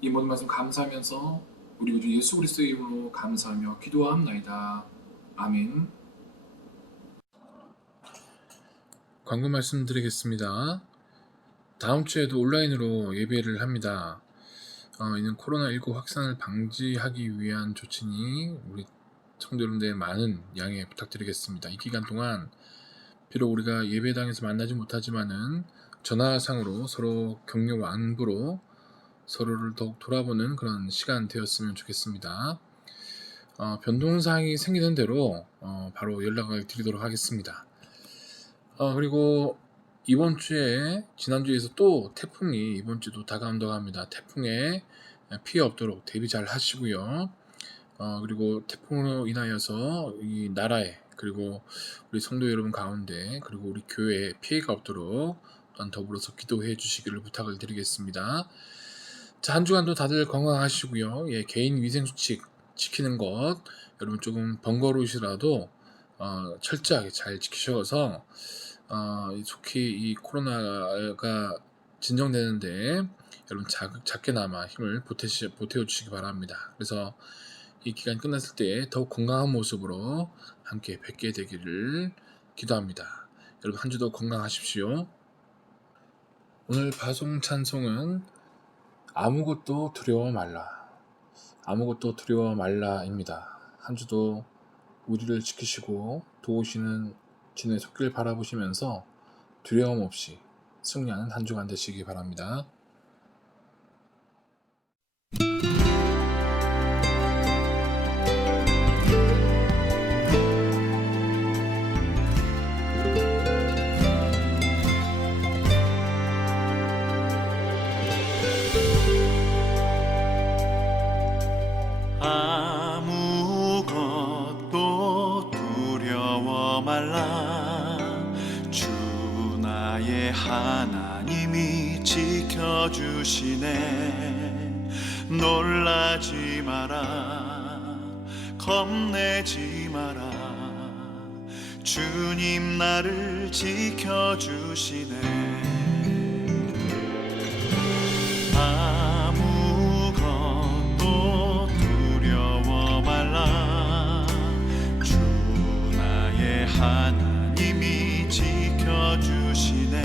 이 모든 말씀 감사하면서 우리 구주 예수 그리스도의 이름으로 감사하며 기도하옵나이다. 아멘. 광고 말씀드리겠습니다. 다음 주에도 온라인으로 예배를 합니다. 이는 코로나19 확산을 방지하기 위한 조치니 우리 성도 여러분들의 많은 양해 부탁드리겠습니다. 이 기간 동안 비록 우리가 예배당에서 만나지 못하지만은 전화상으로 서로 격려와 안부로 서로를 더욱 돌아보는 그런 시간 되었으면 좋겠습니다. 변동사항이 생기는 대로 바로 연락을 드리도록 하겠습니다. 그리고 이번 주에 지난주에서 또 태풍이 이번 주도 다가온다고 합니다. 태풍에 피해 없도록 대비 잘 하시고요. 그리고 태풍으로 인하여서 이 나라에, 그리고 우리 성도 여러분 가운데, 그리고 우리 교회에 피해가 없도록 또한 더불어서 기도해 주시기를 부탁을 드리겠습니다. 자, 한 주간도 다들 건강하시고요. 개인 위생 수칙 지키는 것 여러분 조금 번거로우시더라도 철저하게 잘 지키셔서 속히 이 코로나가 진정되는데 여러분 작게나마 힘을 보태어 주시기 바랍니다. 그래서 이 기간이 끝났을 때 더욱 건강한 모습으로 함께 뵙게 되기를 기도합니다. 여러분 한 주도 건강하십시오. 오늘 파송 찬송은 아무것도 두려워 말라. 아무것도 두려워 말라입니다. 한 주도 우리를 지키시고 도우시는 주님의 손길 바라보시면서 두려움 없이 승리하는 한 주간 되시기 바랍니다. 아무것도 두려워 말라. 주 나의 하나님이 지켜주시네. 놀라지 마라, 겁내지 마라. 주님 나를 지켜주시네. 아무것도 두려워 말라. 주 나의 하나님이 지켜주시네.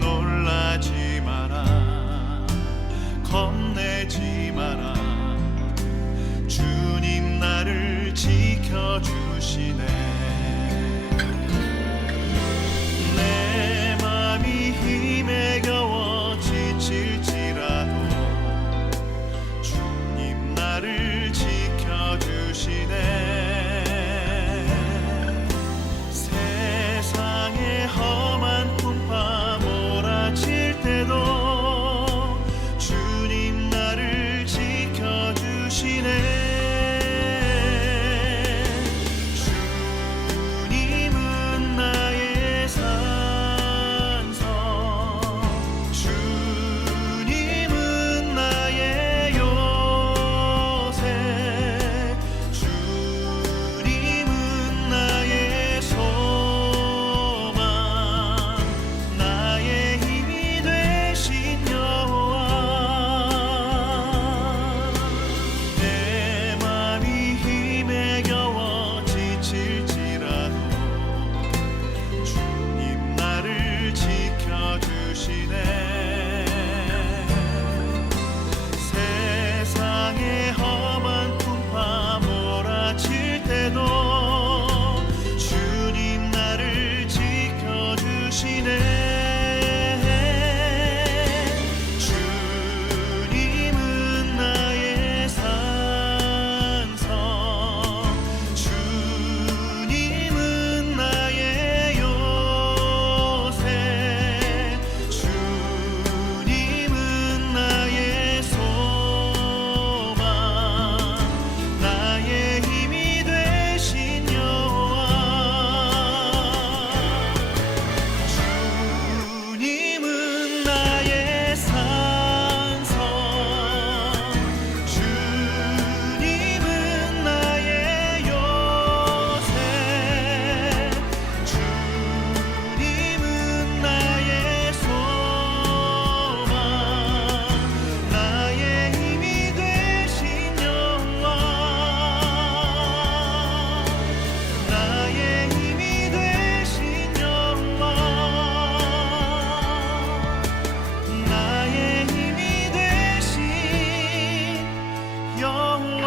놀라지 마라, 겁내지 마라. 주님 나를 지켜주시네. 내 맘이 힘에 겨워 지칠지라도 주님 나를 지켜주시네. 세상의 험한 풍파 몰아칠 때도 주님 나를 지켜주시네. 주님은 나의 산성, 주님은 나의 요새, 주님은 나의 소망, 나의 힘이 되신 여호와. 내 맘이 힘에 겨워 지칠지라도 주님 나를 지켜주시네. 세상의 험한 풍파 몰아칠 때도 주님 나를 지켜주시네. 주님은 나의 산성, 주님은 나의 요새, 주님은 나의 소망, 나의 힘이 되신 여호와. 주님은 나의 산성, 주님은 나의 요새, 주님은 나의 소망, 나의 힘이 되신 여호와. 나의 힘이 되신 여호와. 나의 힘이 되신 여호와.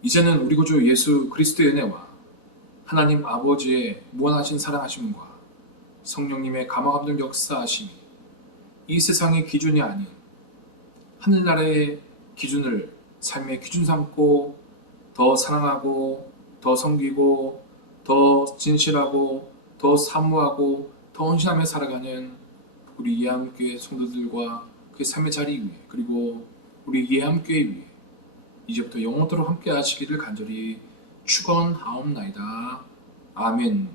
이제는 우리 구주 예수 그리스도의 은혜와 하나님 아버지의 무한하신 사랑하심과 성령님의 감화감동 역사하심이 이 세상의 기준이 아닌 하늘나라의 기준을 삶의 기준 삼고 더 사랑하고 더 섬기고 더 진실하고 더 사모하고 더 헌신하며 살아가는 우리 예암교회 성도들과 그 삶의 자리 위에, 그리고 우리 예암교회 위에 이제부터 영원토록 함께 하시기를 간절히 축원하옵나이다. 아멘.